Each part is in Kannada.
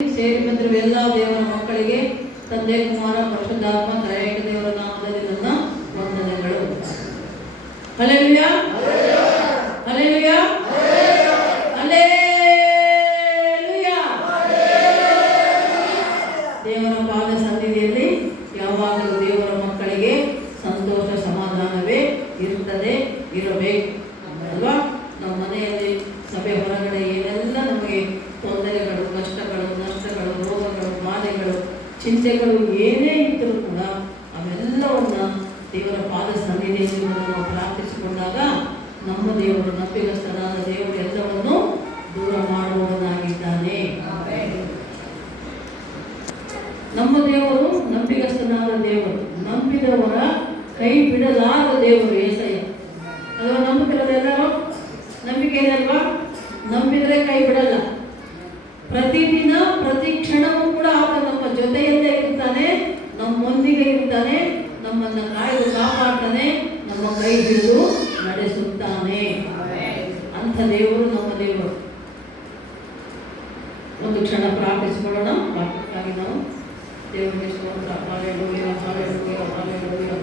ಸೇರಿ ಬಂದಿರುವ ಎಲ್ಲ ದೇವರ ಮಕ್ಕಳಿಗೆ ತಂದೆ ಕುಮಾರ ಪರಿಶುದ್ಧಾತ್ಮ ತ್ರಯೇಕ ದೇವರ ನಾಮದಲ್ಲಿ ನನ್ನ ವಂದನೆಗಳು. Hallelujah, hallelujah, hallelujah. ದೇವರ ಪಾದ ಸನ್ನಿಧಿಯಲ್ಲಿ ಯಾವಾಗಲೂ ದೇವರ ಮಕ್ಕಳಿಗೆ ಸಂತೋಷ ಸಮಾಧಾನವೇ ಇರುತ್ತದೆ, ಇರಬೇಕು ಅಲ್ವಾ? ನಮ್ಮ ಮನೆಯಲ್ಲಿ ಸಭೆ ಹೊರಗಡೆ ಏನೆಲ್ಲ ನಮಗೆ ತೊಂದರೆಗಳು, ಕಷ್ಟಗಳು, ನಷ್ಟಗಳು, ರೋಗಗಳು, ಬಾಧೆಗಳು, ಚಿಂತೆಗಳು ಏನೇ ಇದ್ದರೂ ಕೂಡ ಅವೆಲ್ಲವನ್ನ ದೇವರ ಪಾದ ಸನ್ನಿಧಿಯಲ್ಲಿ ನಾವು ಪ್ರಾರ್ಥಿಸಿಕೊಂಡಾಗ ನಮ್ಮ ದೇವರು, ನಂಬಿಗಸ್ತನಾದ ದೇವರು ಎಲ್ಲವನ್ನು ದೂರ ಮಾಡುವವನಾಗಿದ್ದಾನೆ. ನಮ್ಮ ದೇವರು ನಂಬಿಗಸ್ತನಾದ ದೇವರು, ನಂಬಿದವರ ಕೈ ಬಿಡಲಾದ ದೇವರು ಏಸಯ್ಯ ಅಲ್ವಾ? ನಂಬುತ್ತಿರೋದು ಎಲ್ಲರೂ ನಂಬಿಕೆ ಇದೆ ಅಲ್ವಾ? ನಂಬಿದ್ರೆ ಕೈ ಬಿಡಲ್ಲ. ಪ್ರತಿದಿನ ಪ್ರತಿ ಕ್ಷಣವೂ ಕೂಡ ಆತ ನಮ್ಮ ಜೊತೆಯಲ್ಲೇ ಇರ್ತಾನೆ, ನಮ್ಮೊಂದಿಗೆ ಇರ್ತಾನೆ, ನಮ್ಮನ್ನು ಕಾಯ್ದು ಕಾಪಾಡ್ತಾನೆ, ನಮ್ಮ ಕೈ ಹಿಡಿದು ನಡೆಸುತ್ತಾನೆ. ಅಂಥ ದೇವರು ನಮ್ಮ ದೇವರು. ಒಂದು ಕ್ಷಣ ಪ್ರಾರ್ಥಿಸಿಕೊಳ್ಳೋಣ. ವಾಕ್ಯಕ್ಕಾಗಿ ನಾವು ದೇವರಿಗೆ ಸ್ತೋತ್ರ. Hallelujah, hallelujah, hallelujah.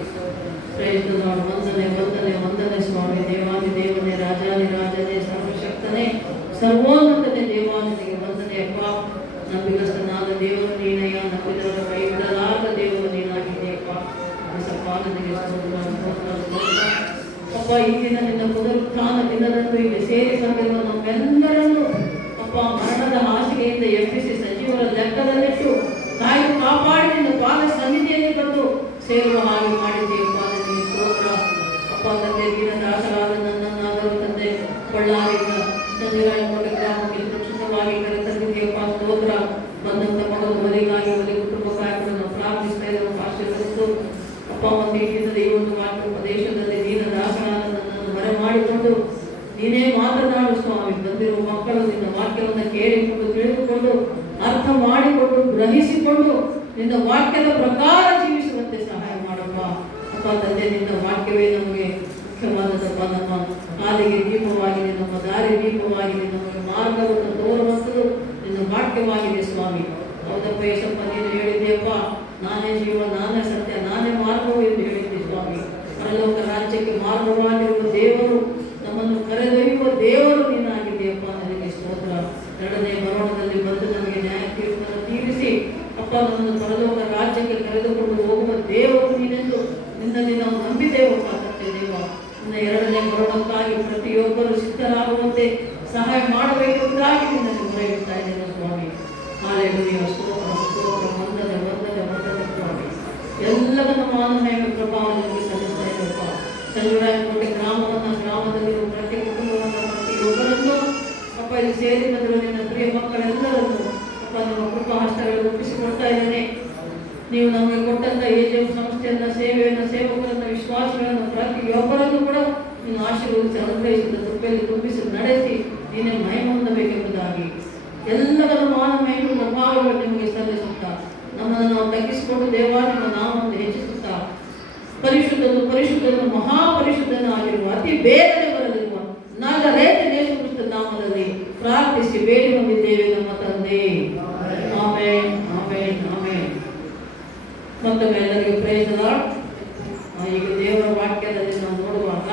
Praise the lord. ವಂದನೆ, ವಂದನೆ, ವಂದನೆ ಸ್ವಾಮಿ. ದೇವಾದಿ ದೇವನೇ, ರಾಜಾದಿ ರಾಜನೇ, ಸರ್ವಶಕ್ತನೇ, ಸರ್ವೋನ್ನತನೇ ದೇವಾದಿನಿಗೆ ವಂದನೆ ಅಪ್ಪ. ನಂಬಿಗಸ್ತನಾದ ದೇವರು ನೀನಯ್ಯ, ನಂಬಿದವರ ಕೈ ಬಿಡಲಾದ ದೇವರು ನೀನಾಗಿದೆಯಪ್ಪ. ಪಾದನೆಗೆ ಸ್ತೋತ್ರ, ಸ್ತೋತ್ರ, ಸ್ತೋತ್ರ ಅಪ್ಪ. ಈ ದಿನ ನಿನ್ನ ಪುನರುತ್ಥಾನ ದಿನದಂದು ಇಲ್ಲಿ ಸೇರಿಕೊಂಡಿರುವ ನಮ್ಮೆಲ್ಲರನ್ನು ಅಪ್ಪ ಮರಣದ ಹಾಸಿಗೆಯಿಂದ ಎಬ್ಬಿಸಿ ಸಜೀವರ ಲೆಕ್ಕದಲ್ಲಿಟ್ಟು ಕಾಯ್ದು ಕಾಪಾಡಿ ನಿನ್ನ ಪಾದ ಸನ್ನಿಧಿಯಲ್ಲಿ ಬಂದು ಸೇರುವ ಹಾಗೆ ಮಾಡಿದ್ದೀಯಪ್ಪ. ನಿನಗೆ ಸ್ತೋತ್ರ ಅಪ್ಪ. ತಂದೆ, ದಿನ ದಾಸರಾದ ನನ್ನನ್ನಾದರೂ ತಂದೆ ಬಳ್ಳಾರಿಯಿಂದ ಸಂಜೆರಾಯಕೋಟೆ ಗ್ರಾಮಕ್ಕೆ ಸುರಕ್ಷಿತವಾಗಿ ಕರೆತಂದಿದೆಯಪ್ಪ. ಸ್ತೋತ್ರ. ಬಂದಂಥ ಮಗನ ಮನೆಗಾಗಿ, ಮನೆ ಕುಟುಂಬಕ್ಕಾಗಿ ನಾವು ಪ್ರಾರ್ಥಿಸ್ತಾ ಇದ್ದೇವೆ. ಆಶೀರ್ವದಿಸು ಅಪ್ಪ. ಒಂದು ಈ ದಿನದ ಈ ಒಂದು ವಾಕ್ಯ ಪ್ರದೇಶದಲ್ಲಿ ನೀನ ದಾಸರಾದ ನನ್ನನ್ನು ಮರೆ ಮಾಡಿಕೊಂಡು ನೀನೇ ಮಾತನಾಡು ಸ್ವಾಮಿ. ಬಂದಿರುವ ಮಕ್ಕಳು ನಿನ್ನ ವಾಕ್ಯವನ್ನು ಕೇಳಿಕೊಂಡು, ತಿಳಿದುಕೊಂಡು, ಅರ್ಥ ಮಾಡಿಕೊಂಡು, ಗ್ರಹಿಸಿಕೊಂಡು ನಿನ್ನ ವಾಕ್ಯದ ಪ್ರಕಾರ ಜೀವಿಸುವಂತೆ ಸಹಾಯ ಮಾಡಪ್ಪ. ಅಪ್ಪ ತಂದೆ, ನಿನ್ನ ವಾಕ್ಯವೇ ನಮಗೆ ಮುಖ್ಯವಾದದಪ್ಪ. ನಮ್ಮ ಕಾಲಿಗೆ ದೀಪವಾಗಿದೆ, ನಮ್ಮ ದಾರಿ ದೀಪವಾಗಿದೆ, ನಮಗೆ ಮಾರ್ಗವನ್ನು ತೋರುವಂಥದ್ದು ನಿನ್ನ ವಾಕ್ಯವಾಗಿದೆ ಸ್ವಾಮಿ. ಹೌದಪ್ಪ ಯೇಸಪ್ಪ, ನೀನು ಹೇಳಿದೆಯಪ್ಪ, ನಾನೇ ಜೀವ, ನಾನೇ ಸತ್ಯ, ನಾನೇ ಮಾರ್ಗವು ಎಂದು ಹೇಳಿದ್ದೆ ಸ್ವಾಮಿ. ಪರಲೋಕ ರಾಜ್ಯಕ್ಕೆ ಮಾರ್ಗವಾಗಿರುವ ದೇವರು, ನಮ್ಮನ್ನು ಕರೆದೊಯ್ಯುವ ದೇವರು ನೀನಾಗಿದೆಯಪ್ಪ. ನನಗೆ ಸ್ತೋತ್ರ. ಎರಡನೇ ಬರೋಣದಲ್ಲಿ ಬಂದು ನಮಗೆ ನ್ಯಾಯ ತೀರ್ಪನ್ನು ತೀರಿಸಿ ಅಪ್ಪ ನಮ್ಮನ್ನು ಪರಲೋಕ ರಾಜ್ಯಕ್ಕೆ ಕರೆದುಕೊಂಡು ಹೋಗುವ ದೇವರು ನೀನೆಂದು ನಿನ್ನಲ್ಲಿ ನಾವು ನಂಬಿದ್ದೇವಪ್ಪ. ತಂದೆ ದೇವ, ನಿನ್ನ ಎರಡನೇ ಬರೋಣಕ್ಕಾಗಿ ಪ್ರತಿಯೊಬ್ಬರು ಸಿದ್ಧರಾಗುವಂತೆ ಸಹಾಯ ಮಾಡಬೇಕೆಂಬುದಾಗಿ ನಿನ್ನಲ್ಲಿ ಮೊರೆಯಿಡ್ತಾ ಇದ್ದೇನೆ ಸ್ವಾಮಿ. ಹಾಲೆಲೂಯಾ, ಸ್ತೋತ್ರ, ಸ್ತೋತ್ರ, ವಂದನೆ, ವಂದನೆ, ವಂದನೆ ಸ್ವಾಮಿ. ಎಲ್ಲದನ್ನ ಮಾನಮಯ ಪ್ರಭಾವ ನಿಮಗೆ ಸಲ್ಲಿಸ್ತಾ ಇದ್ದೇವಪ್ಪ. ಸಂಜೆರಾಯಕೋಟೆ ಗ್ರಾಮದಲ್ಲಿರುವ ಪ್ರತಿ ಕುಟುಂಬವನ್ನು, ಪ್ರತಿಯೊಬ್ಬರನ್ನು ಅಪ್ಪ ಇಲ್ಲಿ ಸೇರಿ ಬಂದಿರುವ ನಿನ್ನ ಪ್ರಿಯ ಮಕ್ಕಳೆಲ್ಲರನ್ನು ಅಪ್ಪ ನಮ್ಮ ಕೃಪಾ ಹಸ್ತಗಳನ್ನು ಒಪ್ಪಿಸಿಕೊಡ್ತಾ ಇದ್ದೇನೆ. ನೀವು ನಮಗೆ ಕೊಟ್ಟಂತ AGM ಸಂಸ್ಥೆಯನ್ನ, ಸೇವೆಯನ್ನು, ಸೇವಕರನ್ನು, ವಿಶ್ವಾಸಗಳನ್ನು ಪ್ರತಿಯೊಬ್ಬರನ್ನು ಕೂಡ ನೀನು ಆಶೀರ್ವದಿಸಿ, ಅನುಗ್ರಹಿಸಿದ ಕೃಪೆಯಲ್ಲಿ ತುಂಬಿಸಿ ನಡೆಸಿ ನೀನೇ ಮಹಿಮೆ ಹೊಂದಬೇಕೆಂಬುದಾಗಿ ಎಲ್ಲರ ಮಾನಮಹಿಮೆ ಪ್ರಭಾವಗಳು ನಿಮಗೆ ಸಲ್ಲಿಸುತ್ತಾ ನಮ್ಮನ್ನು ನಾವು ತಗ್ಗಿಸಿಕೊಂಡು ದೇವ ನಿಮ್ಮ ನಾಮವನ್ನು ಹೆಚ್ಚಿಸುತ್ತಾ ಪರಿಶುದ್ಧನು, ಪರಿಶುದ್ಧನು, ಮಹಾಪರಿಶುದ್ಧನು ಆಗಿರುವ ಅತಿ ಬೇಗನೆ ಬರಲಿರುವ ನಾಗರೇತ ಯೇಸು ಕ್ರಿಸ್ತ ನಾಮದಲ್ಲಿ ಪ್ರಾರ್ಥಿಸಿ ಬೇಡಿ ಹೊಂದಿದ್ದೇವೆ ನಮ್ಮ ತಂದೆ. Amen, amen, amen. ಮತ್ತೊಮ್ಮೆ ಎಲ್ಲರಿಗೂ ಪ್ರೈಸ್ ದಿ ಲಾರ್ಡ್. ಈಗ ದೇವರ ವಾಕ್ಯದಲ್ಲಿ ನಾವು ನೋಡುವಾಗ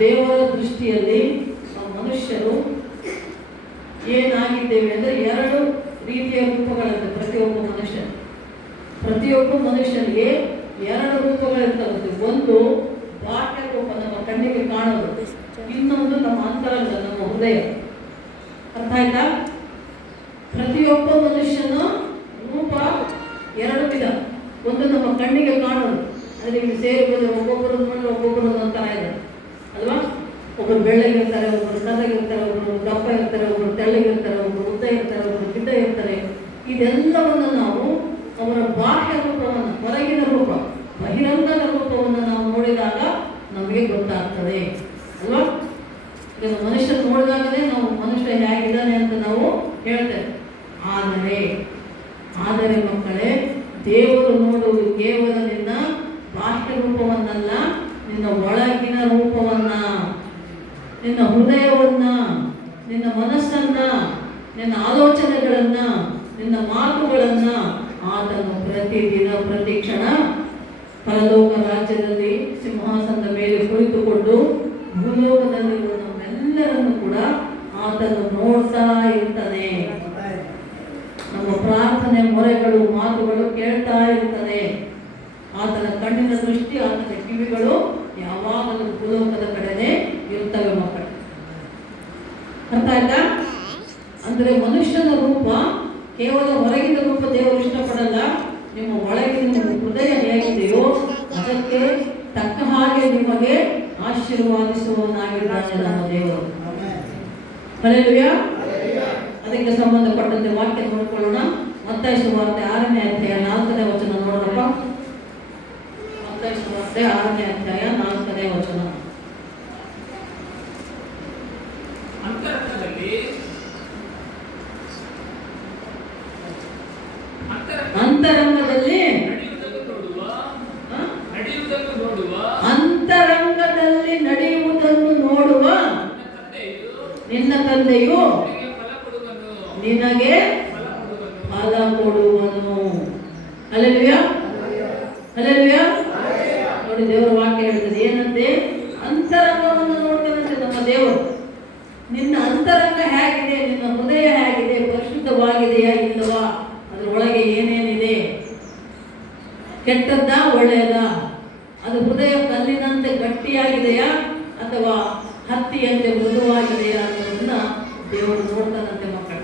ದೇವರ ದೃಷ್ಟಿಯಲ್ಲಿ ನಾವು ಮನುಷ್ಯರು ಏನಾಗಿದ್ದೇವೆ ಅಂದರೆ ಎರಡು ರೀತಿಯ ರೂಪಗಳಿರ್ತವೆ. ಪ್ರತಿಯೊಬ್ಬ ಮನುಷ್ಯನಿಗೆ ಎರಡು ರೂಪಗಳಿರ್ತವೆ. ಒಂದು ಬಾಹ್ಯ ರೂಪ, ನಮ್ಮ ಕಣ್ಣಿಗೆ ಕಾಣೋದು. ಇನ್ನೊಂದು ನಮ್ಮ ಅಂತರಂಗ, ನಮ್ಮ ಹೃದಯ. ಅರ್ಥ ಆಯ್ತಾ? ಪ್ರತಿಯೊಬ್ಬ ಮನುಷ್ಯನ ರೂಪ ಎರಡು ವಿಧ. ಒಂದು ನಮ್ಮ ಕಣ್ಣಿಗೆ ಕಾಣೋದು, ಅಂದರೆ ಇಲ್ಲಿ ಸೇರಿ ಬಂದರೆ ಒಬ್ಬೊಬ್ಬರು ನೋಡಿ ಒಬ್ಬೊಬ್ಬರು ಒಂಥರ ಇದೆ ಅಲ್ವಾ? ಒಬ್ಬರು ಬೆಳ್ಳಗಿರ್ತಾರೆ, ಒಬ್ಬರು ಕರ್ರಗಿರ್ತಾರೆ, ಒಬ್ಬರು ದಪ್ಪ ಇರ್ತಾರೆ, ಒಬ್ಬರು ತೆಳ್ಳಗಿರ್ತಾರೆ, ಒಬ್ಬರು ಉದ್ದ ಇರ್ತಾರೆ, ಒಬ್ಬರು ಗಿಡ್ಡ ಇರ್ತಾರೆ. ಇದೆಲ್ಲವನ್ನು ನಾವು ಅವರ ಬಾಹ್ಯ ರೂಪವನ್ನು, ಹೊರಗಿನ ರೂಪ, ಬಹಿರಂಗದ ರೂಪವನ್ನು ನಾವು ನೋಡಿದಾಗ ನಮಗೆ ಗೊತ್ತಾಗ್ತದೆ ಅಲ್ವಾ? ಈಗ ಮನುಷ್ಯನ ನೋಡಿದಾಗಲೇ ನಾವು ಮನುಷ್ಯ ಹೇಗಿದ್ದಾನೆ ಅಂತ ನಾವು ಹೇಳ್ತೇವೆ. ಆದರೆ ಮಕ್ಕಳೇ, ದೇವರು ನೋಡುವುದು ಕೇವಲ ನಿನ್ನ ಬಾಹ್ಯ ರೂಪವನ್ನಲ್ಲ, ನಿನ್ನ ಒಳಗಿನ ರೂಪವನ್ನ, ನಿನ್ನ ಹೃದಯವನ್ನ, ನಿನ್ನ ಮನಸ್ಸನ್ನ, ನಿನ್ನ ಆಲೋಚನೆಗಳನ್ನ, ನಿನ್ನ ಮಾತುಗಳನ್ನ ಆತನು ಪ್ರತಿದಿನ ಪ್ರತಿ ಕ್ಷಣ ಪರಲೋಕ ರಾಜ್ಯದಲ್ಲಿ ಸಿಂಹಾಸನದ ಮೇಲೆ ಕುಳಿತುಕೊಂಡು ಭೂಲೋಕದಲ್ಲಿರುವ ನಮ್ಮೆಲ್ಲರನ್ನು ಕೂಡ ಆತನು ನೋಡ್ತಾ ಇರ್ತಾನೆ. ನಮ್ಮ ಪ್ರಾರ್ಥನೆ ಮೊರೆಗಳು ಮಾತುಗಳು ಕೇಳ್ತಾ ಇರ್ತದೆ. ಆತನ ಕಣ್ಣಿನ ದೃಷ್ಟಿ, ಆತನ ಕಿವಿಗಳು ಯಾವಾಗಲೂ ಭೂಲೋಕದ ಕಡೆನೆ ಇರ್ತವೆ ಮಕ್ಕಳು. ಅರ್ಥ ಆಯ್ತಾ? ಅಂದ್ರೆ ಮನುಷ್ಯನ ರೂಪ ಕೇವಲ ಹೊರಗಿನ ರೂಪ ದೇವರು ಇಷ್ಟಪಡಲ್ಲ. ನಿಮ್ಮ ಒಳಗಿನ ಹೃದಯ ಹೇಗಿದೆಯೋ ಅದಕ್ಕೆ ತಕ್ಕ ಹಾಗೆ ನಿಮಗೆ ಆಶೀರ್ವಾದಿಸುವವನಾಗಿದ್ದಾನೆ ನಮ್ಮ ದೇವರು. ಹಲ್ಲೆಲೂಯಾ. ಅದಕ್ಕೆ ಸಂಬಂಧಪಟ್ಟಂತೆ ವಾಕ್ಯ ನೋಡಿಕೊಳ್ಳೋಣ. ಮತ್ತಾಯ ಸುವಾರ್ತೆ 6ನೇ ಅಧ್ಯಾಯ 4ನೇ ವಚನ ನೋಡ್ರಪ್ಪ. ಮತ್ತಾಯ ಸುವಾರ್ತೆ 6ನೇ ಅಧ್ಯಾಯ 4ನೇ ವಚನ. ಅಂತರಂಗದಲ್ಲಿ ನಡೆಯುವುದನ್ನು ನೋಡುವ ನಿನ್ನ ತಂದೆಯು ನಿನಗೆ ಫಲ ಕೊಡುವನು. Hallelujah, hallelujah. ನೋಡಿ, ದೇವರ ವಾಕ್ಯ ಹೇಳ್ತದೆ ಏನಂತೆ? ಅಂತರಂಗವನ್ನು ನೋಡ್ತಾನಂತೆ ನಮ್ಮ ದೇವರು. ನಿನ್ನ ಅಂತರಂಗ ಹೇಗಿದೆ, ನಿನ್ನ ಹೃದಯ ಹೇಗಿದೆ, ಪರಿಶುದ್ಧವಾಗಿದೆಯಾ ಇಲ್ಲವಾ, ಅದರೊಳಗೆ ಏನೇನಿದೆ, ಕೆಟ್ಟದ್ದ ಒಳ್ಳೆಯದ, ಅದು ಹೃದಯ ಕಲ್ಲಿನಂತೆ ಗಟ್ಟಿಯಾಗಿದೆಯಾ ಅಥವಾ ಹತ್ತಿಯಂತೆ ಮೃದುವಾಗಿದೆಯಾ ಅನ್ನೋದನ್ನ ದೇವರು ನೋಡ್ತಾನಂತೆ ಮಕ್ಕಳು.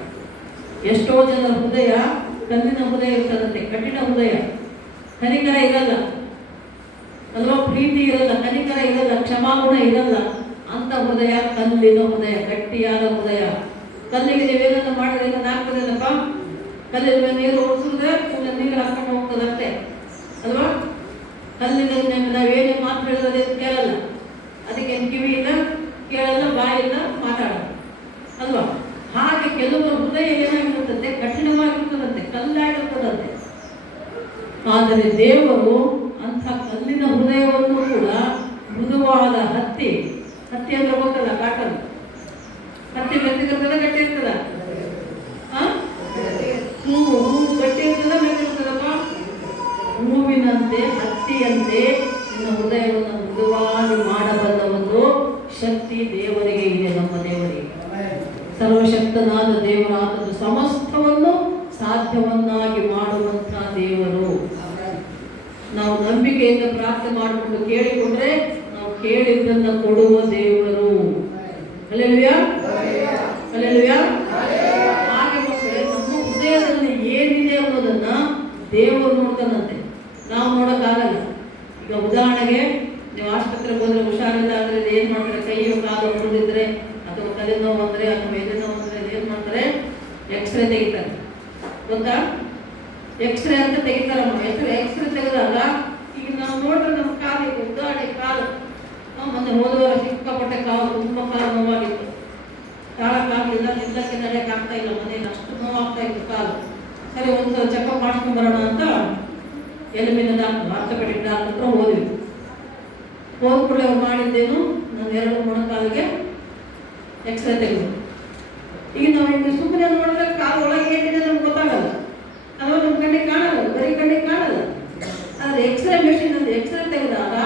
ಎಷ್ಟೋ ಜನ ಹೃದಯ ಕಲ್ಲಿನ ಹೃದಯ ಇರ್ತದಂತೆ, ಕಠಿಣ ಹೃದಯ, ಕನಿಕರ ಇರಲ್ಲ ಅಲ್ವಾ, ಪ್ರೀತಿ ಇರಲ್ಲ, ಕನಿಕರ ಇರಲ್ಲ, ಕ್ಷಮಾಗುಣ ಇರಲ್ಲ. ಅಂತ ಹೃದಯ ಕಲ್ಲಿನ ಹೃದಯ, ಗಟ್ಟಿಯಾದ ಹೃದಯ. ಕಲ್ಲಿಗೆ ನೀವೇನನ್ನ ಮಾಡಿದ್ರೆ ಏನಾಗ್ತದೇನಪ್ಪ? ಕಲ್ಲಿನ ನೀರು ಓಡಿಸಿದ್ರೆ ನೀರು ಹಾಕೊಂಡು ಹೋಗ್ತದಂತೆ ಅಲ್ವಾ. ಕಲ್ಲಿನ ನಾವೇನೇ ಮಾತು ಹೇಳಿದ್ರೆ ಕೇಳಲ್ಲ, ಅದಕ್ಕೆ ಕಿವಿ ಇಲ್ಲ, ಕೇಳಲ್ಲ, ಬಾಯಿಲ್ಲ, ಮಾತಾಡಲ್ಲ ಅಲ್ವಾ. ಹಾಗೆ ಕೆಲವೊಂದು ಹೃದಯ ಏನಾಗಿರುತ್ತದೆ? ಕಠಿಣವಾಗಿರ್ತದಂತೆ, ಕಲ್ಲಾಗಿರ್ತದಂತೆ. ಆದರೆ ದೇವರು ಅಂಥ ಕಲ್ಲಿನ ಹೃದಯವನ್ನು ಕೂಡ ಮೃದುವಾದ ಹತ್ತಿ ಅಂದ್ರೆ ಗೊತ್ತಲ್ಲ, ಕಾಟನ್ ಹತ್ತಿ ಮೆತ್ತಗಿರ್ತದ, ಗಟ್ಟಿ ಇರ್ತದ? ಹೂವು ಗಟ್ಟಿ ಇರ್ತದ, ಮೆತ್ತಿರ್ತದಪ್ಪ. ಹೂವಿನಂತೆ, ಹತ್ತಿಯಂತೆ ನಿನ್ನ ಹೃದಯವನ್ನು ಮೃದುವಾಗಿ ಮಾಡಬಲ್ಲ ಒಂದು ಶಕ್ತಿ ದೇವರಿಗೆ ಇದೆ, ನಮ್ಮ ದೇವರಿಗೆ. ಸರ್ವಶಕ್ತನಾದ ದೇವರ ಆತನು ಸಮಸ್ತವನ್ನು ಸಾಧ್ಯವನ್ನಾಗಿ ಮಾಡುವಂತಹ ದೇವರು. ನಾವು ನಂಬಿಕೆಯಿಂದ ಪ್ರಾರ್ಥನೆ ಮಾಡಿಕೊಂಡು ಕೇಳಿಕೊಂಡ್ರೆ ನಾವು ಕೇಳಿದ್ದನ್ನ ಕೊಡುವ ದೇವರು. Hallelujah, hallelujah. ಹಾಗೆ ಮಕ್ಕಳೇ, ನಮ್ಮ ಹೃದಯದಲ್ಲಿ ಏನಿದೆ ಅನ್ನೋದನ್ನ ದೇವರು ನೋಡ್ತಾನಂತೆ, ನಾವು ನೋಡೋಕ್ಕಾಗಲ್ಲ. ಈಗ ಉದಾಹರಣೆಗೆ ನೀವು ಆಸ್ಪತ್ರೆಗೆ ಹೋದ್ರೆ ಹುಷಾರಿಲ್ಲ ಅಂದ್ರೆ ಏನ್ ಮಾಡ್ತಾರೆ? ಕೈಯು ಕಾಲು ಮುರಿದಿದ್ರೆ ಅಥವಾ ತಲೆನೋವು ಅಂದ್ರೆ ಅಥವಾ ಎದೆ ನೋವು ಅಂದ್ರೆ ಏನ್ ಮಾಡ್ತಾರೆ? ಎಕ್ಸ್ರೇ ತೆಗಿತಾರೆ, ಗೊತ್ತಾ? ಎಕ್ಸ್ರೇ ಅಂತ ತೆಗಿತಾರಮ್ಮ. ಎಕ್ಸ್ರೇ ತೆಗೆದಾಗ ಈಗ ನಾವು ನೋಡಿದ್ರೆ ನಮ್ಮ ಕಾಲಿಗೆ ಉದಾಹರಣೆ ಕಾಲು ಮೊನ್ನೆ ಹೋದವರ ಸಿಕ್ಕಾಪಟ್ಟೆ ಕಾಲು ತುಂಬಾ ಕಾಲು ನೋವಾಗಿತ್ತು, ಕಾಲಕ್ಕಾಗಲಿಲ್ಲ, ನಿಲ್ಲಕ್ಕೆ ನಡೆಯಕ್ಕೆ ಆಗ್ತಾ ಇಲ್ಲ, ಮನೇಲಿ ಅಷ್ಟು ನೋವಾಗ್ತಾ ಇತ್ತು ಕಾಲು. ಸರಿ, ಒಂದ್ಸಲ ಚೆಕಪ್ ಮಾಡ್ಸ್ಕೊಂಡ್ ಬರೋಣ ಅಂತ ಎಲುಬಿನ ಡಾಕ್ಟರ್, ಆರ್ಥೋಪೆಡಿಕ್ ಡಾಕ್ಟರ್ ಹತ್ರ ಹೋದ್ವಿ. ಹೋದ ಕೂಡಲೇ ಅವ್ರು ಮಾಡಿದ್ದೇನು, ನಾನು 2 ಮೊಣಕಾಲಿಗೆ ಎಕ್ಸ್ರೇ ತೆಗೆದು. ಈಗ ನಾವು ಹಿಂಗೆ ಸುಮ್ಮನೆ ನೋಡಿದ್ರೆ ಕಾಲು ಒಳಗೆ ಏನಿದೆ ನಮ್ಗೆ ಗೊತ್ತಾಗಲ್ಲ ಅಲ್ವಾ, ನಮ್ಮ ಕಣ್ಣಿಗೆ ಕಾಣಲ್ಲ, ಬರೀ ಕಣ್ಣಿಗೆ ಕಾಣಲ್ಲ. ಆದರೆ ಎಕ್ಸ್ರೇ ಮೆಷಿನ್ ಅಲ್ಲಿ ಎಕ್ಸ್ರೇ ತೆಗೆದಾಗ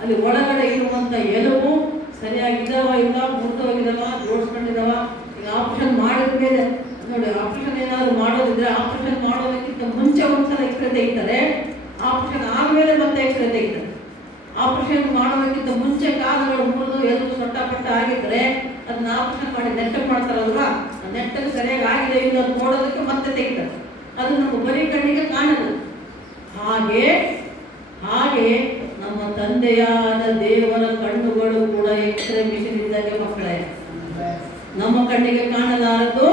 ಅಲ್ಲಿ ಒಳಗಡೆ ಇರುವಂಥ ಎಲುಬು ಸರಿಯಾಗಿದ್ದಾವ ಇಲ್ಲ, ಮುರಿದೋಗಿದಾವ, ಜೋಡಿಸ್ಕೊಂಡಿದಾವ. ಈಗ ಆಪರೇಷನ್ ಮಾಡಿದ ಮೇಲೆ ನೋಡಿ, ಆಪರೇಷನ್ ಏನಾದ್ರು ಮಾಡೋದಿದ್ರೆ ಆಪರೇಷನ್ ಮಾಡೋದಕ್ಕಿಂತ ಮುಂಚೆ ಒಂದ್ಸಲ ಎಕ್ಸ್ರೇ ತೆಗಿತಾರೆ, ಆಪರೇಷನ್ ಆದಮೇಲೆ ಮತ್ತೆ ಎಕ್ಸ್ರೇ ತೆಗಿತಾರೆ. ಆಪರೇಷನ್ ಮಾಡೋದಕ್ಕಿಂತ ಮುಂಚೆ ಕಾಲುಗಳು ಮುರಿದು ಎಲುಬು ಸೊಟ್ಟಪಟ್ಟ ಆಗಿದ್ರೆ ಅದನ್ನ ಆಪರೇಷನ್ ಮಾಡಿ ನೆಟ್ಟಗೆ ಮಾಡ್ತಾರಲ್ವಾ, ಆ ನೆಟ್ಟಗೆ ಸರಿಯಾಗಿ ಆಗಿದೆ ಇಲ್ಲ ಅಂತ ನೋಡೋದಕ್ಕೆ ಮತ್ತೆ ತೆಗಿತಾರೆ. ಅದು ನಮ್ಮ ಬರೀ ಕಣ್ಣಿಗೆ ಕಾಣಲ್ಲ. ಹಾಗೆ ನಮ್ಮ ತಂದೆಯಾದ ದೇವರ ಕಣ್ಣುಗಳು ಕೂಡ ಎಕ್ಸ್ರೇ ಮಿಷಿನ್ ಇದ್ದಾಗ ಮಕ್ಕಳೇ. ನಮ್ಮ ಕಣ್ಣಿಗೆ ಕಾಣಲಾರದು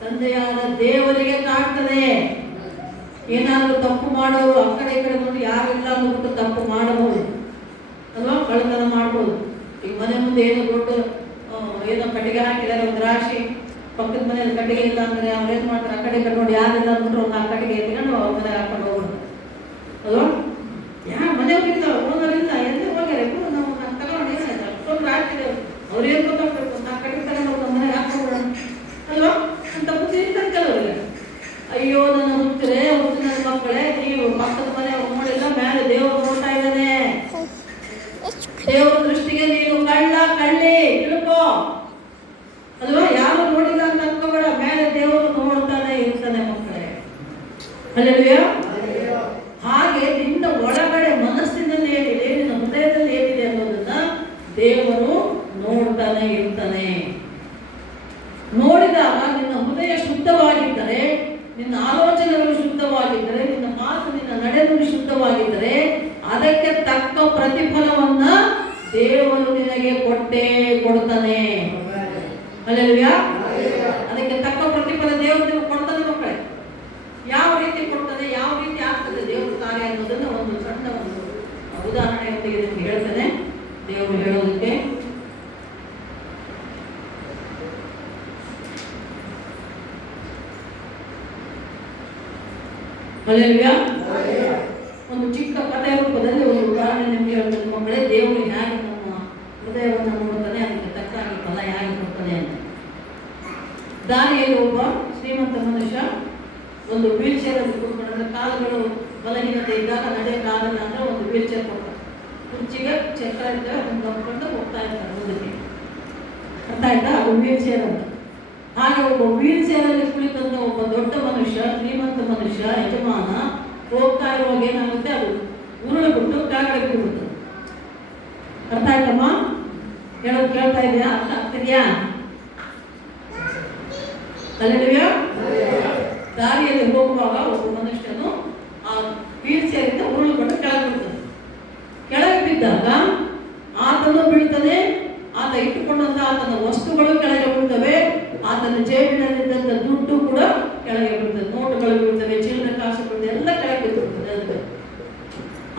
ತಂದೆಯಾದ ದೇವರಿಗೆ ಕಾಣ್ತದೆ. ಏನಾದರೂ ತಪ್ಪು ಮಾಡೋರು ಆ ಕಡೆ ಈ ಕಡೆ ನೋಡಿ ಯಾರಿಲ್ಲ ಅಂದ್ಬಿಟ್ಟು ತಪ್ಪು ಮಾಡಬಹುದು ಅಲ್ವಾ, ಕಳ್ಳತನ ಮಾಡ್ಬೋದು. ಈಗ ಮನೆ ಮುಂದೆ ಏನೋ ದೊಡ್ಡ ಏನೋ ಕಟ್ಟಿಗೆ ಹಾಕಿದ್ದಾರೆ, ಒಂದು ರಾಶಿ, ಪಕ್ಕದ ಮನೆಯಲ್ಲಿ ಕಟ್ಟಿಗೆ ಇಲ್ಲ ಅಂದ್ರೆ ಅವ್ರು ಏನ್ ಮಾಡ್ತಾರೆ, ಆ ಕಡೆ ಈ ಕಡೆ ನೋಡಿ ಯಾರಿಲ್ಲ ಅಂದ್ಬಿಟ್ಟು ಒಂದು ಆ ಕಟ್ಟಿಗೆ ಎತ್ಕೊಂಡು ಅವ್ರ ಮನೆ ಹಾಕೊಂಡು ಹೋಗ್ಬಿಡ್ತಾರೆ ಅಲ್ವಾ. ಮನೆ ಹೋಗಿಲ್ಲ, ಓನರಿಲ್ಲ, ಎಲ್ಲಿ ಹೋಗ್ಯಾರ ನಾವು ತಗೊಂಡು ಏನಾಯ್ತು ಅಷ್ಟೊಂದು ರಾಶಿ ಅವ್ರು ಏನ್ ಗೊತ್ತಾಗ್ಬೇಕು, ಆ ಕಟ್ಟಿಗೆ ತಗೊಂಡು ನಮ್ಮ ಮನೆಗೆ ಹಾಕೊಂಡು ಅಲ್ವಾ ಅಂತ ಬುದ್ಧಿ ಅಯ್ಯೋ ನನ್ನ ಹುಟ್ಟಿನ ಮಕ್ಕಳೇ, ನೀವು ಪಕ್ಕದ ಮನೆ ನೋಡಿಲ್ಲ, ಮೇಲೆ ದೇವರು ನೋಡ್ತಾ ಇದ್ದಾನೆ. ದೇವರ ದೃಷ್ಟಿಗೆ ನೀನು ಕಳ್ಳಿ ತಿಳ್ಕೋ ಅಲ್ವಾ? ಯಾರು ನೋಡಿಲ್ಲ ಅಂತ ಅನ್ಕೋಬೇಡ, ಮೇಲೆ ದೇವರು ನೋಡ್ತಾನೆ ಇರ್ತಾನೆ ಮಕ್ಕಳೇ. ಹಲ್ಲೆಲೂಯಾ. ಹಾಗೆ ನಿನ್ನ ಒಳಗಡೆ ಮನಸ್ಸಿನಲ್ಲಿ ಏನಿದೆ, ನಿನ್ನ ಹೃದಯದಲ್ಲಿ ಏನಿದೆ ಅನ್ನೋದನ್ನ ದೇವರು ನೋಡ್ತಾನೆ ಇರ್ತಾನೆ. ನೋಡಿದಾಗ ನಿನ್ನ ಹೃದಯ ಶುದ್ಧವಾಗಿದ್ದರೆ, ನಿನ್ನ ಆಲೋಚನೆಗಳು ಶುದ್ಧವಾಗಿದ್ದರೆ, ನಿನ್ನ ಮಾತು ನಿನ್ನ ನಡೆನುಡಿ ಶುದ್ಧವಾಗಿದ್ದರೆ, ಅದಕ್ಕೆ ತಕ್ಕ ಪ್ರತಿಫಲವನ್ನ ದೇವರು ನಿನಗೆ ಕೊಡ್ತಾನೆ. ಹಲ್ಲೆಲೂಯಾ. ಅದಕ್ಕೆ ತಕ್ಕ ಪ್ರತಿಫಲ ದೇವರು ನಿಮಗೆ ಕೊಡ್ತಾನೆ ಮಕ್ಕಳೇ. ಯಾವ ರೀತಿ ಕೊಡ್ತಾನೆ, ಯಾವ ರೀತಿ ಆಗ್ತದೆ ದೇವ್ರ ಕಾರ್ಯ ಅನ್ನೋದನ್ನ ಒಂದು ಸಣ್ಣ ಒಂದು ಉದಾಹರಣೆಯೊಂದಿಗೆ ನಿಮ್ಗೆ ಹೇಳ್ತಾನೆ ದೇವರು ಹೇಳೋದಕ್ಕೆ. ಹಲ್ಲೆಲೂಯಾ. ಒಂದು ಚಿಕ್ಕ ಕಥೆ ರೂಪದಲ್ಲಿ ಒಂದು ಉದಾಹರಣೆ ನಿಮ್ಗೆ ಹೇಳ್ತದೆ ಮಕ್ಕಳೇ. ದೇವರು ಹೇಗೆ ನಮ್ಮ ಹೃದಯವನ್ನು ನೋಡ್ತಾನೆ, ಅದಕ್ಕೆ ತಕ್ಕಾಗಿ ಫಲ ಹೇಗೆ ಕೊಡ್ತಾನೆ ಅಂತ. ದಾರಿಯಲ್ಲಿ ಒಬ್ಬ ಶ್ರೀಮಂತ ಮನುಷ್ಯ ಒಂದು ವೀಲ್ ಚೇರ್ ಅಲ್ಲಿ ಕೂತ್ಕೊಂಡ್ರೆ, ಕಾಲುಗಳು ಬಲಹೀನತೆ ಇದ್ದಾಗ ನಡೆಯಕ್ಕಾಗಲ್ಲ ಅಂದ್ರೆ ಒಂದು ವೀಲ್ ಚೇರ್ ಕೊಡ್ತಾರೆ. ಕುರ್ಚಿಗೆ ಚಕ್ರ ಇರ್ತವೆ, ಅದನ್ನು ತಗೊಂಡು ಹೋಗ್ತಾ ಇರ್ತಾರೆ ಮುಂದಕ್ಕೆ. ಅರ್ಥ ಆಯ್ತಾ? ಅದು ವೀಲ್ ಚೇರ್ ಅಂತ. ಹಾಗೆ ಒಬ್ಬ ವೀಲ್ ಚೇರ್ ಅಲ್ಲಿ ಕುಳಿತಂತ ಒಬ್ಬ ದೊಡ್ಡ ಮನುಷ್ಯ, ಶ್ರೀಮಂತ ಮನುಷ್ಯ, ಯಜಮಾನ ಹೋಗ್ತಾ ಇರುವಾಗ ಏನಾಗುತ್ತೆ, ಅದು ಉರುಳು ಬಿಟ್ಟು ಕೆಳಗಡೆ ಬಿಡುತ್ತೆ. ಅರ್ಥ ಆಯ್ತಮ್ಮ? ಹೇಳೋದು ಕೇಳ್ತಾ ಇದೆಯಾ? ಅರ್ಥ ಆಗ್ತಿದ್ಯಾ? ಹಲ್ಲೆಲೂಯಾ. ದಾರಿಯಲ್ಲಿ ಹೋಗುವಾಗ ಒಬ್ಬ ಮನುಷ್ಯನು ಆ ವೀಲ್ ಚೇರಿಂದ ಉರುಳುಕೊಂಡು ಕೆಳಗೆ ಬಿಡ್ತಾನೆ. ಕೆಳಗೆ ಬಿದ್ದಾಗ ಆತನು ಬೀಳ್ತಾನೆ, ಆತ ಇಟ್ಟುಕೊಂಡಂತ ಆತನ ವಸ್ತುಗಳು ಕೆಳಗೆ ಬೀಳ್ತವೆ, ಆತನ ಜೇಬಿನಲ್ಲಿದ್ದಂಥ ದುಡ್ಡು ಕೂಡ ಕೆಳಗೆ ಬೀಳ್ತದೆ, ನೋಟುಗಳು ಬೀಳ್ತವೆ, ಚಿಲ್ಲರೆ ಕಾಸು ಬೀಳ್ತವೆ, ಎಲ್ಲ ಕೆಳಗೆ ಬಿದ್ದುಬಿಡ್ತದೆ. ಅದಕ್ಕೆ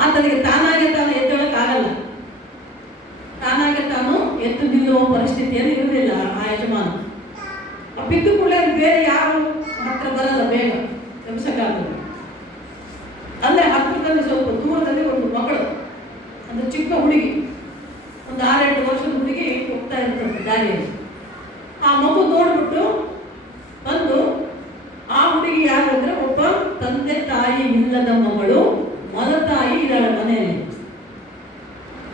ಆತನಿಗೆ ತಾನಾಗೆ ತಾನು ಎದ್ದೇಳಕ್ಕಾಗಲ್ಲ, ತಾನಾಗೆ ತಾನು ಎದ್ದು ನಿಲ್ಲುವ ಪರಿಸ್ಥಿತಿಯಲ್ಲಿ ಇರಲಿಲ್ಲ ಆ ಯಜಮಾನ. ಬಿದ್ದು ಕೂಡ ಬೇರೆ ಯಾರು ಹತ್ರ ಬರಲ್ಲ, ಬೇಗ ಎಬ್ಸಕ್ಕಾಗಲ್ಲ. ಅಂದ್ರೆ ಹತ್ತಿರದಲ್ಲಿ ಸ್ವಲ್ಪ ದೂರದಲ್ಲಿ ಒಂದು ಮಗಳು, ಒಂದು ಚಿಕ್ಕ ಹುಡುಗಿ, ಒಂದು 6-8 ವರ್ಷದ ಹುಡುಗಿ ಹೋಗ್ತಾ ಇರ್ತದೆ ದಾರಿಯಲ್ಲಿ. ಆ ಮಗು ನೋಡ್ಬಿಟ್ಟು ಬಂದು, ಆ ಹುಡುಗಿ ಯಾರು ಅಂದ್ರೆ ಒಬ್ಬ ತಂದೆ ತಾಯಿ ಇಲ್ಲದ ಮಗಳು, ಮಲತಾಯಿ ಇದ್ದಾಳೆ